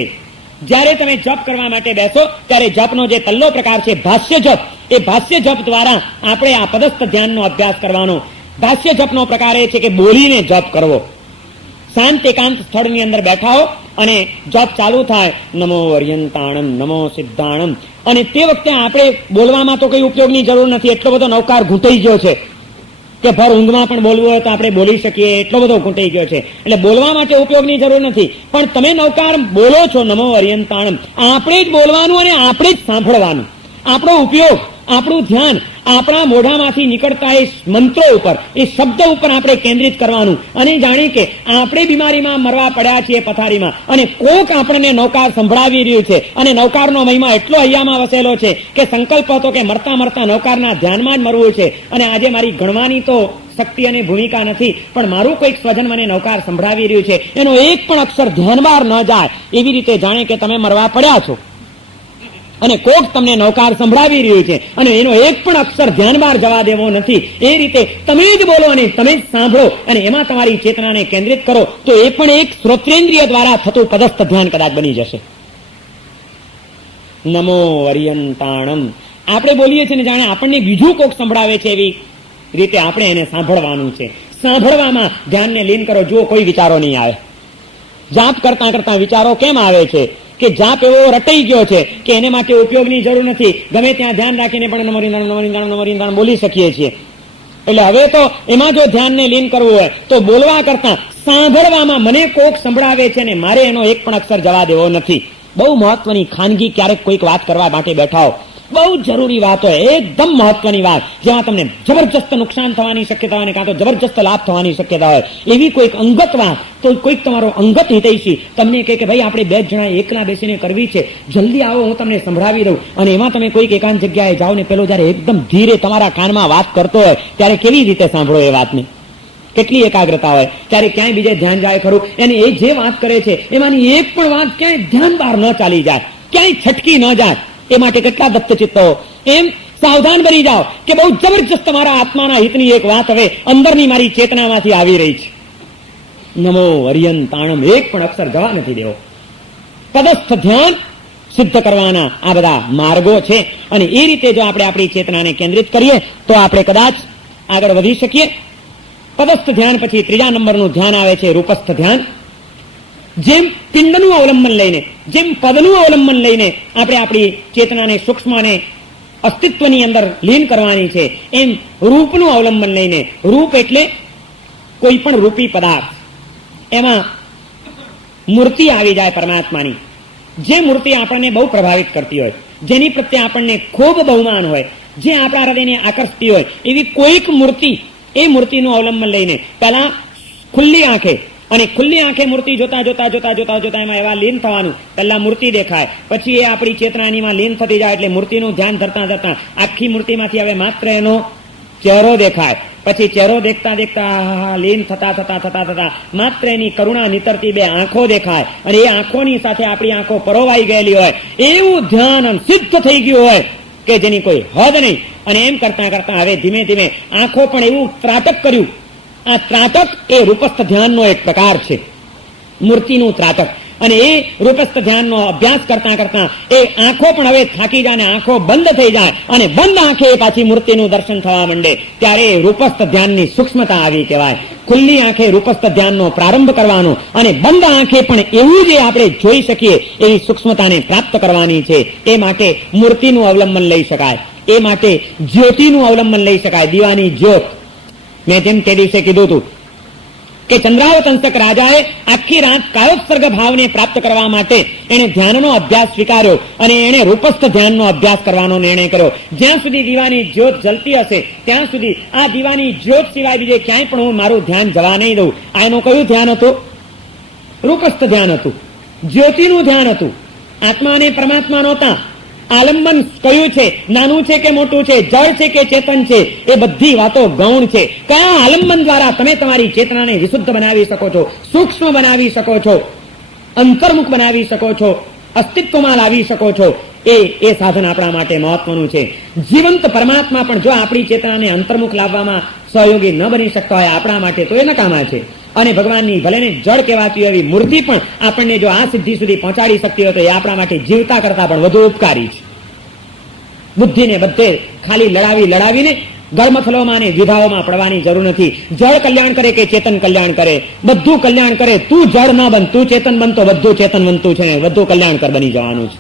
જ્યારે તમે જપ કરવા માટે બેસો ત્યારે જપનો જે પહેલો પ્રકાર છે ભાષ્ય જપ, એ ભાષ્ય જપ દ્વારા આપણે આ પદસ્થ ધ્યાનનો અભ્યાસ કરવાનો. ભાષ્ય જપનો પ્રકાર એ છે કે બોલીને જપ કરવો. શાંત એકાંત સ્થળની અંદર બેઠા હો અને જપ ચાલુ થાય, નમો હરિયંતાણમ, નમો સિદ્ધાણમ. અને તે વખતે આપણે બોલવામાં તો કઈ ઉપયોગની જરૂર નથી, એટલો બધો નવકાર ઘૂંટાઈ ગયો છે કે ભર ઊંઘમાં પણ બોલવું હોય તો આપણે બોલી શકીએ, એટલો બધો ઘૂંટાઈ ગયો છે. એટલે બોલવા માટે ઉપયોગની જરૂર નથી. પણ તમે નવકાર બોલો છો, નમો હરિયંતાણમ, આપણે જ બોલવાનું અને આપણે જ સાંભળવાનું. આપણો ઉપયોગ, આપણું ધ્યાન આપણા મોઢામાંથી નીકળતા એ મંત્રો ઉપર, એ શબ્દ ઉપર આપણે કેન્દ્રિત કરવાનું. અને જાણી કે આપણે બીમારીમાં મરવા પડ્યા છીએ પથારીમાં, અને કોક આપણને નવકાર સંભળાવી રહ્યું છે, અને નવકારનો મહિમા એટલો હૈયામાં વસેલો છે કે સંકલ્પ હતો કે મરતા મરતા નવકારના ધ્યાનમાં જ મરવું છે. અને આજે મારી ગણવાની તો શક્તિ અને ભૂમિકા નથી, પણ મારું કોઈક સ્વજન મને નવકાર સંભળાવી રહ્યું છે, એનો એક પણ અક્ષર ધ્યાન બહાર ન જાય, એવી રીતે જાણે કે તમે મરવા પડ્યા છો અને કોક તમને નવકાર સંભળાવી રહ્યું છે અને એનો એક પણ અક્ષર ધ્યાન બહાર જવા દેવો નથી. એ રીતે તમે જ બોલો અને તમે જ સાંભળો અને એમાં તમારી ચેતનાને કેન્દ્રિત કરો, તો એ પણ એક શ્રોત્રેન્દ્રિય દ્વારા થતું પદસ્થ ધ્યાન કદાચ બની જશે. નમો હરિયંતાણમ આપણે બોલીએ છીએ ને જાણે આપણને બીજું કોક સંભળાવે છે, એવી રીતે આપણે એને સાંભળવાનું છે. સાંભળવામાં ધ્યાનને લીન કરો. જુઓ, કોઈ વિચારો નહીં આવે. જાપ કરતા કરતા વિચારો કેમ આવે છે કે જાપ એવો રટાઈ ગયો છે કે એને માટે ઉપયોગની જરૂર નથી. ગમે ત્યાં ધ્યાન રાખીને પણ નમરીંદાણ બોલી શકીએ છીએ. એટલે હવે તો એમાં જો ધ્યાનને લીન કરવું હોય તો બોલવા કરતા સાંભળવામાં મને કોક સંભળાવે છે ને મારે એનો એક પણ અક્ષર જવા દેવો નથી. બહુ મહત્વની ખાનગી ક્યારેક કોઈક વાત કરવા માટે બેઠા હો, બહુ જરૂરી વાત હોય, એકદમ મહત્વની વાત, જેમાં તમને જબરજસ્ત નુકસાન થવાની શક્યતા હોય કાં તો જબરજસ્ત લાભ થવાની શક્યતા હોય, એવી કોઈક અંગત વાત, તો કોઈક તમારો અંગત હિતૈષી તમને કહે કે ભાઈ આપણે બે જણા એકલા બેસીને કરવી છે, જલ્દી આવો, હું તમને સંભળાવી દઉં. અને એમાં તમે કોઈક એકાંત જગ્યાએ જાઓ ને પેલો જયારે એકદમ ધીરે તમારા કાનમાં વાત કરતો હોય ત્યારે કેવી રીતે સાંભળો એ વાતને? કેટલી એકાગ્રતા હોય. ત્યારે ક્યાંય બીજે ધ્યાન જાય ખરું? એને એ જે વાત કરે છે એમાંની એક પણ વાત ક્યાંય ધ્યાન બહાર ન ચાલી જાય, ક્યાંય છટકી ન જાય, એ માટે કેટલા દત્તચિત્તો. એમ સાવધાન બની જાઓ કે બહુ જબરજસ્ત મારા આત્માના હિતની એક વાત હવે અંદરની મારી ચેતનામાંથી આવી રહી છે. નમો હરિયંતાણમ એક પણ અક્ષર જવા નથી દેવો. પદસ્થ ધ્યાન સિદ્ધ કરવાના આ બધા માર્ગો છે. અને એ રીતે જો આપણે આપણી ચેતનાને કેન્દ્રિત કરીએ તો આપણે કદાચ આગળ વધી શકીએ. પદસ્થ ધ્યાન પછી ત્રીજા નંબરનું ધ્યાન આવે છે રૂપસ્થ ધ્યાન. જેમ પિંડનું અવલંબન લઈને, જેમ પદનું અવલંબન લઈને આપણે આપણી ચેતનાને સૂક્ષ્મ અને અસ્તિત્વની અંદર લીન કરવાની છે, એમ રૂપનું અવલંબન લઈને, રૂપ એટલે કોઈ પણ રૂપી પદાર્થ, એમાં મૂર્તિ આવી જાય પરમાત્માની. જે મૂર્તિ આપણને બહુ પ્રભાવિત કરતી હોય, જેની પ્રત્યે આપણને ખૂબ બહુમાન હોય, જે આપણા હૃદયને આકર્ષતી હોય, એવી કોઈક મૂર્તિ, એ મૂર્તિનું અવલંબન લઈને પહેલા ખુલ્લી આંખે અને ખુલ્લી આંખે મૂર્તિ જોતા જોતા જોતા જોતા જોતા એમાં એવા લીન થવાનું. પહેલા મૂર્તિ દેખાય, પછી એ આપણી ચેતનાનીમાં લીન થતી જાય, એટલે મૂર્તિનું ધ્યાન ધરતા ધરતા આખી મૂર્તિમાંથી હવે માત્ર એનો ચહેરો દેખાય. પછી ચહેરો દેખતા દેખતા લીન થતા થતા થતા થતા માત્ર એની કરુણા નીતરતી બે આંખો દેખાય, અને એ આંખોની સાથે આપણી આંખો પરોવાઈ ગયેલી હોય, એવું ધ્યાન સિદ્ધ થઈ ગયું હોય કે જેની કોઈ હદ નહીં. અને એમ કરતા કરતા હવે ધીમે ધીમે આંખો પણ એવું ત્રાટક કર્યું. આ ત્રાટક એ રૂપસ્થ ધ્યાનનો એક પ્રકાર છે, મૂર્તિનું ત્રાટક. અને એ રૂપસ્થ ધ્યાનનો અભ્યાસ કરતા કરતા એ આંખો પણ હવે થાકી જાય, આંખો બંધ થઈ જાય, અને બંધ આંખે પાછી મૂર્તિનું દર્શન થવા માંડે, ત્યારે રૂપસ્થ ધ્યાનની સૂક્ષ્મતા આવી કહેવાય. ખુલ્લી આંખે રૂપસ્થ ધ્યાનનો પ્રારંભ કરવાનો, અને બંધ આંખે પણ એવું જે આપણે જોઈ શકીએ એવી સૂક્ષ્મતાને પ્રાપ્ત કરવાની છે. એ માટે મૂર્તિનું અવલંબન લઈ શકાય, એ માટે જ્યોતિનું અવલંબન લઈ શકાય. દીવાની જ્યોત, મેં જેમ તે દિવસે કીધું હતું કે ચંદ્રાવતંસક રાજાએ આખી રાત કાયોત્સર્ગ ભાવને પ્રાપ્ત કરવા માટે એને ધ્યાનનો અભ્યાસ સ્વીકાર્યો, અને એને રૂપસ્થ ધ્યાનનો અભ્યાસ કરવાનો નિર્ણય કર્યો. જ્યાં સુધી દીવાની જ્યોત જલતી હશે ત્યાં સુધી આ દીવાની જ્યોત સિવાય બીજે ક્યાંય પણ હું મારું ધ્યાન જવા નહીં દઉં. આ એનું કયું ધ્યાન હતું? રૂપસ્થ ધ્યાન હતું, જ્યોતિનું ધ્યાન હતું. આત્મા અને પરમાત્મા નહોતા. આલંબન કયું છે, નાનું છે કે મોટું છે, જળ છે કે ચેતન છે, એ બધી વાતો ગૌણ છે. કયા આલંબન દ્વારા તમે તમારી ચેતનાને વિશુદ્ધ બનાવી શકો છો, સૂક્ષ્મ બનાવી શકો છો, અંતર્મુખ બનાવી શકો છો, અસ્તિત્વમાં લાવી શકો છો, એ સાધન આપણા માટે મહત્વનું છે. જીવંત પરમાત્મા પણ જો આપણી ચેતનાને અંતર્મુખ લાવવામાં સહયોગી ન બની શકતા હોય આપણા માટે, તો એ નકામા છે. અને ભગવાનની ભલેને જળ કહેવાતી એવી મૂર્તિ પણ આપણને જો આ સિદ્ધિ સુધી પહોંચાડી શકતી હોય તો એ આપણા માટે જીવતા કરતા પણ વધુ ઉપકારી છે. બુદ્ધિને બધે ખાલી લડાવીને ગળમથલોમાં અને વિધાઓમાં પડવાની જરૂર નથી. જળ કલ્યાણ કરે કે ચેતન કલ્યાણ કરે, બધું કલ્યાણ કરે. તું જળ ન બન, તું ચેતન બનતો બધું ચેતન બનતું છે, બધું કલ્યાણકર બની જવાનું છે.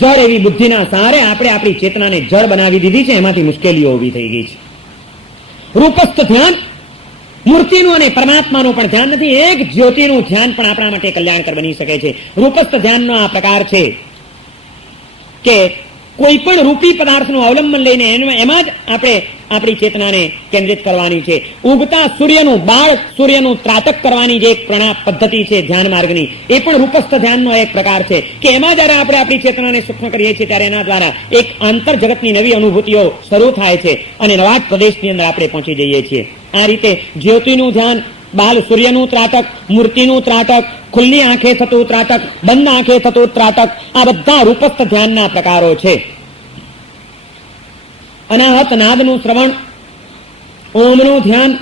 જળ એવી બુદ્ધિના સહારે આપણે આપણી ચેતનાને જળ બનાવી દીધી છે, એમાંથી મુશ્કેલીઓ ઉભી થઈ ગઈ છે. રૂપસ્થ ધ્યાન મૂર્તિનું અને પરમાત્માનું પણ ધ્યાન નથી, એક જ્યોતિનું ધ્યાન પણ આપણા માટે કલ્યાણકર બની શકે છે. રૂપસ્થ ધ્યાનનો આ પ્રકાર છે કે કોઈ પણ રૂપી પદાર્થનું અવલંબન લઈને એમાં જ આપણે આપણી ચેતનાને કેન્દ્રિત કરવાની છે. ઉગતા સૂર્યનું બાળ સૂર્યનું ત્રાટક કરવાની જે એક પદ્ધતિ છે ધ્યાન માર્ગની, એ પણ રૂપસ્થ ધ્યાનનો એક પ્રકાર છે કે એમાં જયારે આપણે આપણી ચેતનાને સૂક્ષ્મ કરીએ છીએ ત્યારે એના દ્વારા એક આંતર જગતની નવી અનુભૂતિઓ શરૂ થાય છે અને નવા જ પ્રદેશની અંદર આપણે પહોંચી જઈએ છીએ. આ રીતે જ્યોતિનું ધ્યાન, બાલ સૂર્યનું ત્રાટક, મૂર્તિનું ત્રાટક, ખુલ્લી આંખે થતું ત્રાટક, બંધ આંખે થતું ત્રાટક, આ બધા રૂપસ્થ ધ્યાનના પ્રકારો છે. અનાહત નાદનું શ્રવણ, ઓમનું ધ્યાન,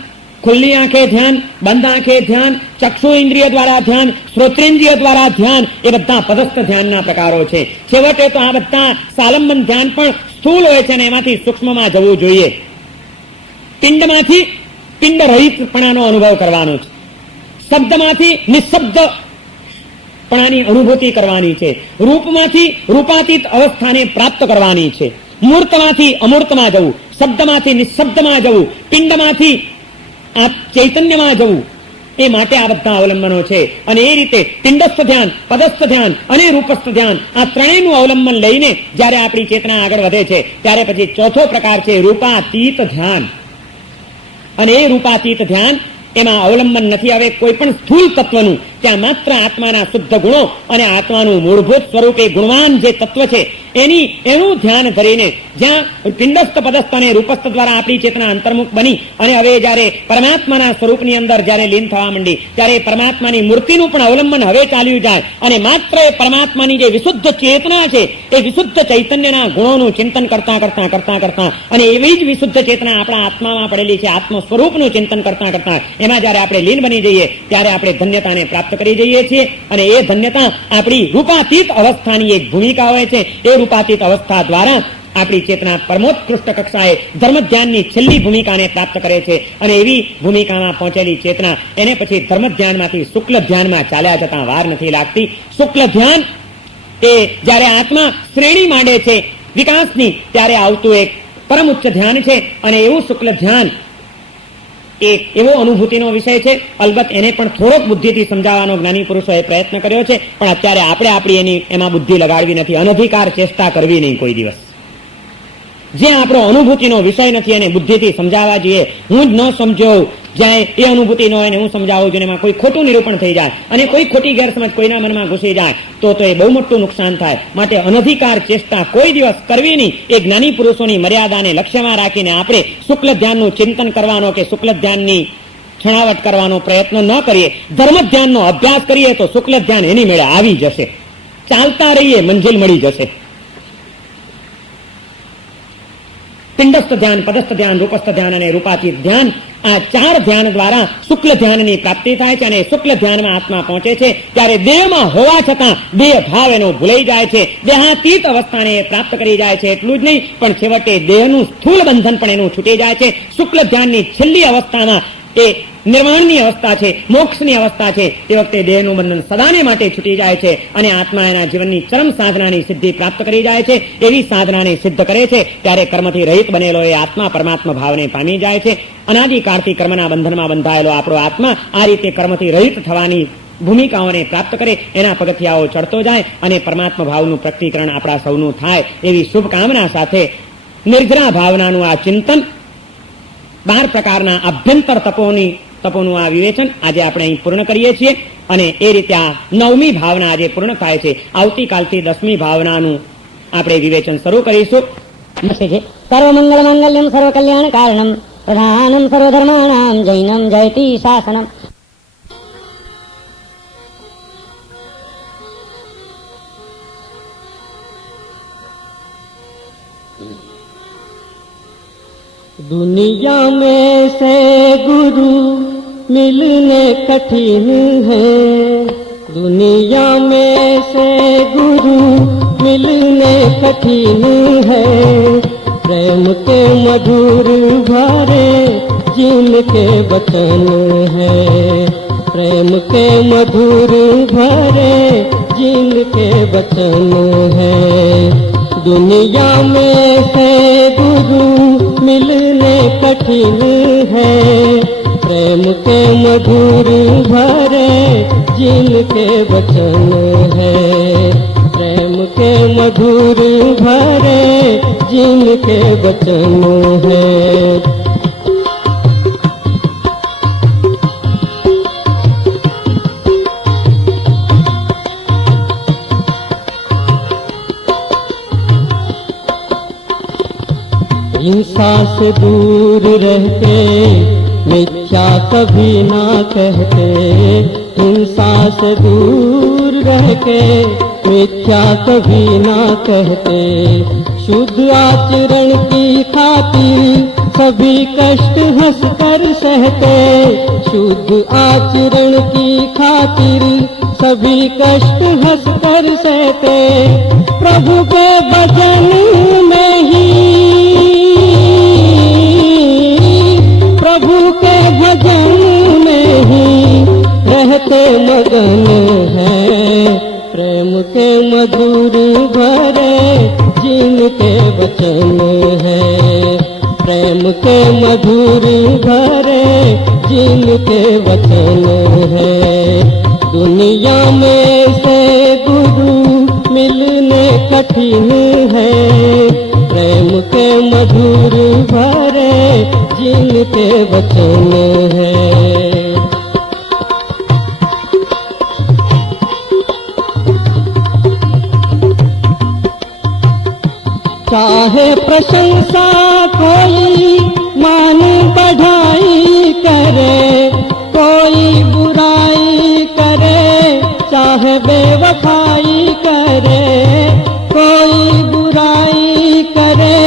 ખુલ્લી આંખે ધ્યાન, બંધ આંખે ધ્યાન, ચક્ષુ ઇન્દ્રિય દ્વારા ધ્યાન, શ્રોત્રેન્દ્રિય દ્વારા ધ્યાન, એ બધા પદસ્થ ધ્યાનના પ્રકારો છે. છેવટે તો આ બધા સાલંબન ધ્યાન પણ સ્થૂળ હોય છે અને એમાંથી સૂક્ષ્મમાં જવું જોઈએ. પિંડમાંથી પિંડ રહિતપણાનો અનુભવ કરવાનો છે, શબ્દમાંથી નિશબ્દપણાની અનુભૂતિ કરવાની છે, રૂપમાંથી રૂપાતીત અવસ્થાને પ્રાપ્ત કરવાની છે, મૂર્તમાંથી અમૂર્તમાં જવું, શબ્દમાંથી નિશબ્દમાં જવું, પિંડમાંથી આ ચૈતન્યમાં જવું. એ માટે આ બધા અવલંબનો છે. અને એ રીતે પિંડસ્થ ધ્યાન, પદસ્થ ધ્યાન અને રૂપસ્થ ધ્યાન, આ ત્રણેયનું અવલંબન લઈને જ્યારે આપણી ચેતના આગળ વધે છે ત્યારે પછી ચોથો પ્રકાર છે રૂપાતીત ધ્યાન. અને એ રૂપાતીત ધ્યાન, એમાં અવલંબન નથી હવે કોઈ પણ સ્થૂળ તત્વનું, ત્યાં માત્ર આત્માના શુદ્ધ ગુણો અને આત્માનું મૂળભૂત સ્વરૂપે ગુણવાન જે તત્વ છે એનું ધ્યાન ધરીને જ્યાં પિંડસ્થ, પદસ્થ અને રૂપસ્થ દ્વારા આપણી ચેતના અંતર્મુખ બની અને હવે જયારે પરમાત્માના સ્વરૂપની અંદર જયારે લીન થવા માંડી ત્યારે પરમાત્માની મૂર્તિનું પણ અવલંબન હવે ચાલ્યું જાય અને માત્ર એ પરમાત્માની જે વિશુદ્ધ ચેતના છે એ વિશુદ્ધ ચૈતન્યના ગુણોનું ચિંતન કરતા અને એવી જ વિશુદ્ધ ચેતના આપણા આત્મામાં પડેલી છે, આત્મ સ્વરૂપનું ચિંતન કરતા એમાં જયારે આપણે લીન બની જઈએ ત્યારે આપણે ધન્યતાને પ્રાપ્ત કરી જઈએ છીએ. અને એ ધન્યતા આપણી રૂપાતીત અવસ્થાની એક ભૂમિકા હોય છે. એ રૂપાતીત અવસ્થા દ્વારા આપણી ચેતના પરમોત્કૃષ્ટ કક્ષાએ ધર્મ ધ્યાનની છેલ્લી ભૂમિકાને પ્રાપ્ત કરે છે. અને એવી ભૂમિકામાં પહોંચેલી ચેતના એને પછી ધર્મ ધ્યાનમાંથી શુક્લ ધ્યાનમાં ચાલ્યા જતા વાર નથી લાગતી. શુક્લ ધ્યાન એ જયારે આત્મા શ્રેણી માંડે છે વિકાસની ત્યારે આવતું એક પરમ ઉચ્ચ ધ્યાન છે. અને એવું શુક્લ ધ્યાન એક એવો અનુભૂતિનો વિષય છે. અલબત્ત એને પણ થોડોક બુદ્ધિથી સમજાવવાનો જ્ઞાની પુરુષોએ પ્રયત્ન કર્યો છે, પણ અત્યારે આપણે આપણી એમાં બુદ્ધિ લગાડવી નથી, અનધિકાર ચેષ્ટા કરવી નહીં કોઈ દિવસ. જે આપણો અનુભૂતિનો વિષય નથી એને બુદ્ધિથી સમજાવવા જોઈએ. હું જ ન સમજ્યો જ્યાં એ અનુભૂતિ ન હોય ને હું સમજાવું છું એમાં કોઈ ખોટું નિરૂપણ થઈ જાય અને કોઈ ખોટી ગેરસમજ કોઈના મનમાં ઘૂસી જાય તો એ બહુ મોટું નુકસાન થાય. માટે અનધિકાર ચેષ્ટા કોઈ દિવસ કરવી નહીં. એ જ્ઞાની પુરુષોની મર્યાદાને લક્ષ્યમાં રાખીને આપણે શુક્લ ધ્યાનનું ચિંતન કરવાનો કે શુક્લ ધ્યાનની છણાવટ કરવાનો પ્રયત્ન ન કરીએ. ધર્મ ધ્યાનનો અભ્યાસ કરીએ તો શુક્લ ધ્યાન એની મેળે આવી જશે. ચાલતા રહીએ, મંજિલ મળી જશે. પિંડસ્થ ધ્યાન, પદસ્થ ધ્યાન, રૂપસ્થ ધ્યાન અને રૂપાતીત ધ્યાન, આ 4 ધ્યાન દ્વારા શુક્લ ધ્યાનની પ્રાપ્તિ થાય છે અને શુક્લ ધ્યાનમાં આત્મા પહોંચે છે. ત્યારે દેહમાં હોવા છતાં દેહ ભાવ એનો ભૂલાઈ જાય છે. દેહાતીત અવસ્થાને પ્રાપ્ત કરી જાય છે. એટલું જ નહીં પણ છેવટે દેહનું સ્થૂળ બંધન પણ એનું છૂટી જાય છે. શુક્લ ધ્યાનની છેલ્લી અવસ્થામાં એ નિર્વાણની અવસ્થા છે, મોક્ષની અવસ્થા છે. તે વખતે દેહનું બંધન સદાને માટે છૂટી જાય છે અને આત્મા એના જીવનની ચરમ સાધનાની સિદ્ધિ પ્રાપ્ત કરી જાય છે. એવી સાધનાને સિદ્ધ કરે છે ત્યારે કર્મથી રહિત બનેલો એ આત્મા પરમાત્મા ભાવને પામી જાય છે. અનાદિકાળથી કર્મના બંધનમાં બંધાયેલો આપણો આત્મા આ રીતે કર્મથી રહિત થવાની ભૂમિકાઓને પ્રાપ્ત કરે, એના પગથિયાઓ ચડતો જાય અને પરમાત્મા ભાવનું પ્રકટીકરણ આપણા સૌનું થાય એવી શુભકામના સાથે નિર્જરા ભાવનાનું આ ચિંતન, 12 પ્રકારના આભ્યંતર તપોનું આ વિવેચન આજે આપણે અહીં પૂર્ણ કરીએ છીએ અને એ રીતે આ 9મી ભાવના આજે પૂર્ણ થાય છે. આવતીકાલથી 10મી ભાવનાનું આપણે વિવેચન શરૂ કરીશું. સર્વમંગળ મંગલ્યમ સર્વ કલ્યાણ કારણમ પ્રધાનમ સર્વધર્માણામ જૈનમ જયતિ શાસનમ. दुनिया में से गुरु मिलने कठिन है, दुनिया में से गुरु मिलने कठिन है, प्रेम के मधुर भरे जिनके वचन है, प्रेम के मधुर भरे जिनके वचन है, दुनिया में से गुरु मिलने कठिन है, प्रेम के मधुर भरे जिनके वचन है, प्रेम के मधुर भरे जिनके वचन है। हिंसा से दूर रहते मिथ्या कभी ना कहते, हिंसा से दूर रह के मिथ्या कभी ना कहते, शुद्ध आचरण की खातिर सभी कष्ट हंस कर सहते, शुद्ध आचरण की खातिर सभी कष्ट हंस कर सहते, प्रभु के भजन में ही प्रभु के भजन में ही रहते मगन है, प्रेम के मधुर भरे जिनके वचन है, प्रेम के मधुर भरे जिनके वचन है, दुनिया में से गुरु मिलने कठिन है, प्रेम के मधुर भरे जिनके वचन है। चाहे प्रशंसा कोई मान बढ़ाई करे, कोई बुराई करे, चाहे बेवफाई करे, कोई बुराई करे,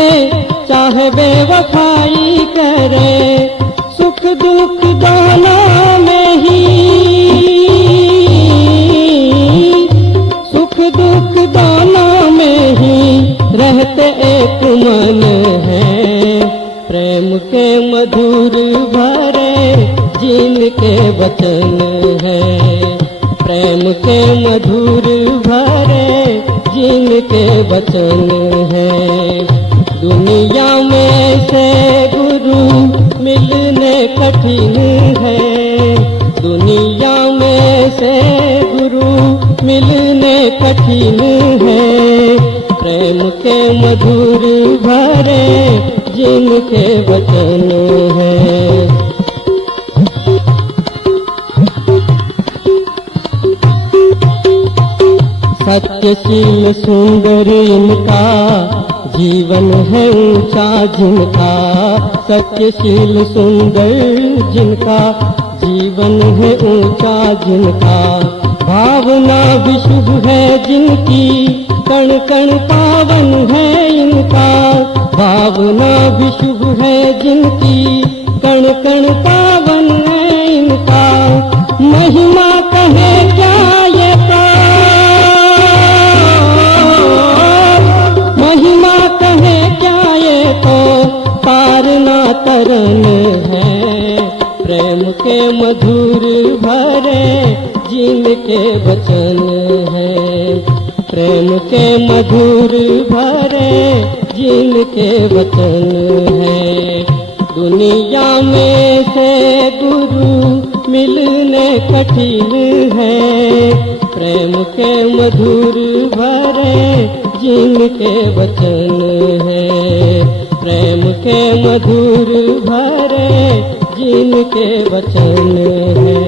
चाहे बेवफाई करे, सुख दुख दोनों में ही, सुख दुख दोनों में ही रहते एक मन है, प्रेम के मधुर भरे जिनके वचन है, प्रेम के मधुर भरे जिनके वचन है, दुनिया में से गुरु मिलने कठिन है, दुनिया में से गुरु मिलने कठिन है, प्रेम के मधुर भरे जिनके वचन है। सत्यशील सुंदर इनका जीवन है ऊंचा जिनका, सत्यशील सुंदर जिनका जीवन है ऊंचा जिनका, भावना भी शुभ है जिनकी कण कण पावन है इनका, भावना भी शुभ है जिनकी कण कण पावन है इनका, महिमा कहे क्या ये तो, महिमा कहे क्या ये तो पार ना तरन है, प्रेम के मधुर भरे जिनके वचन है, प्रेम के मधुर भरे जिनके वचन है, दुनिया में से गुरु मिलने कठिन है, प्रेम के मधुर भरे जिनके वचन है, प्रेम के मधुर भरे जिनके वचन है।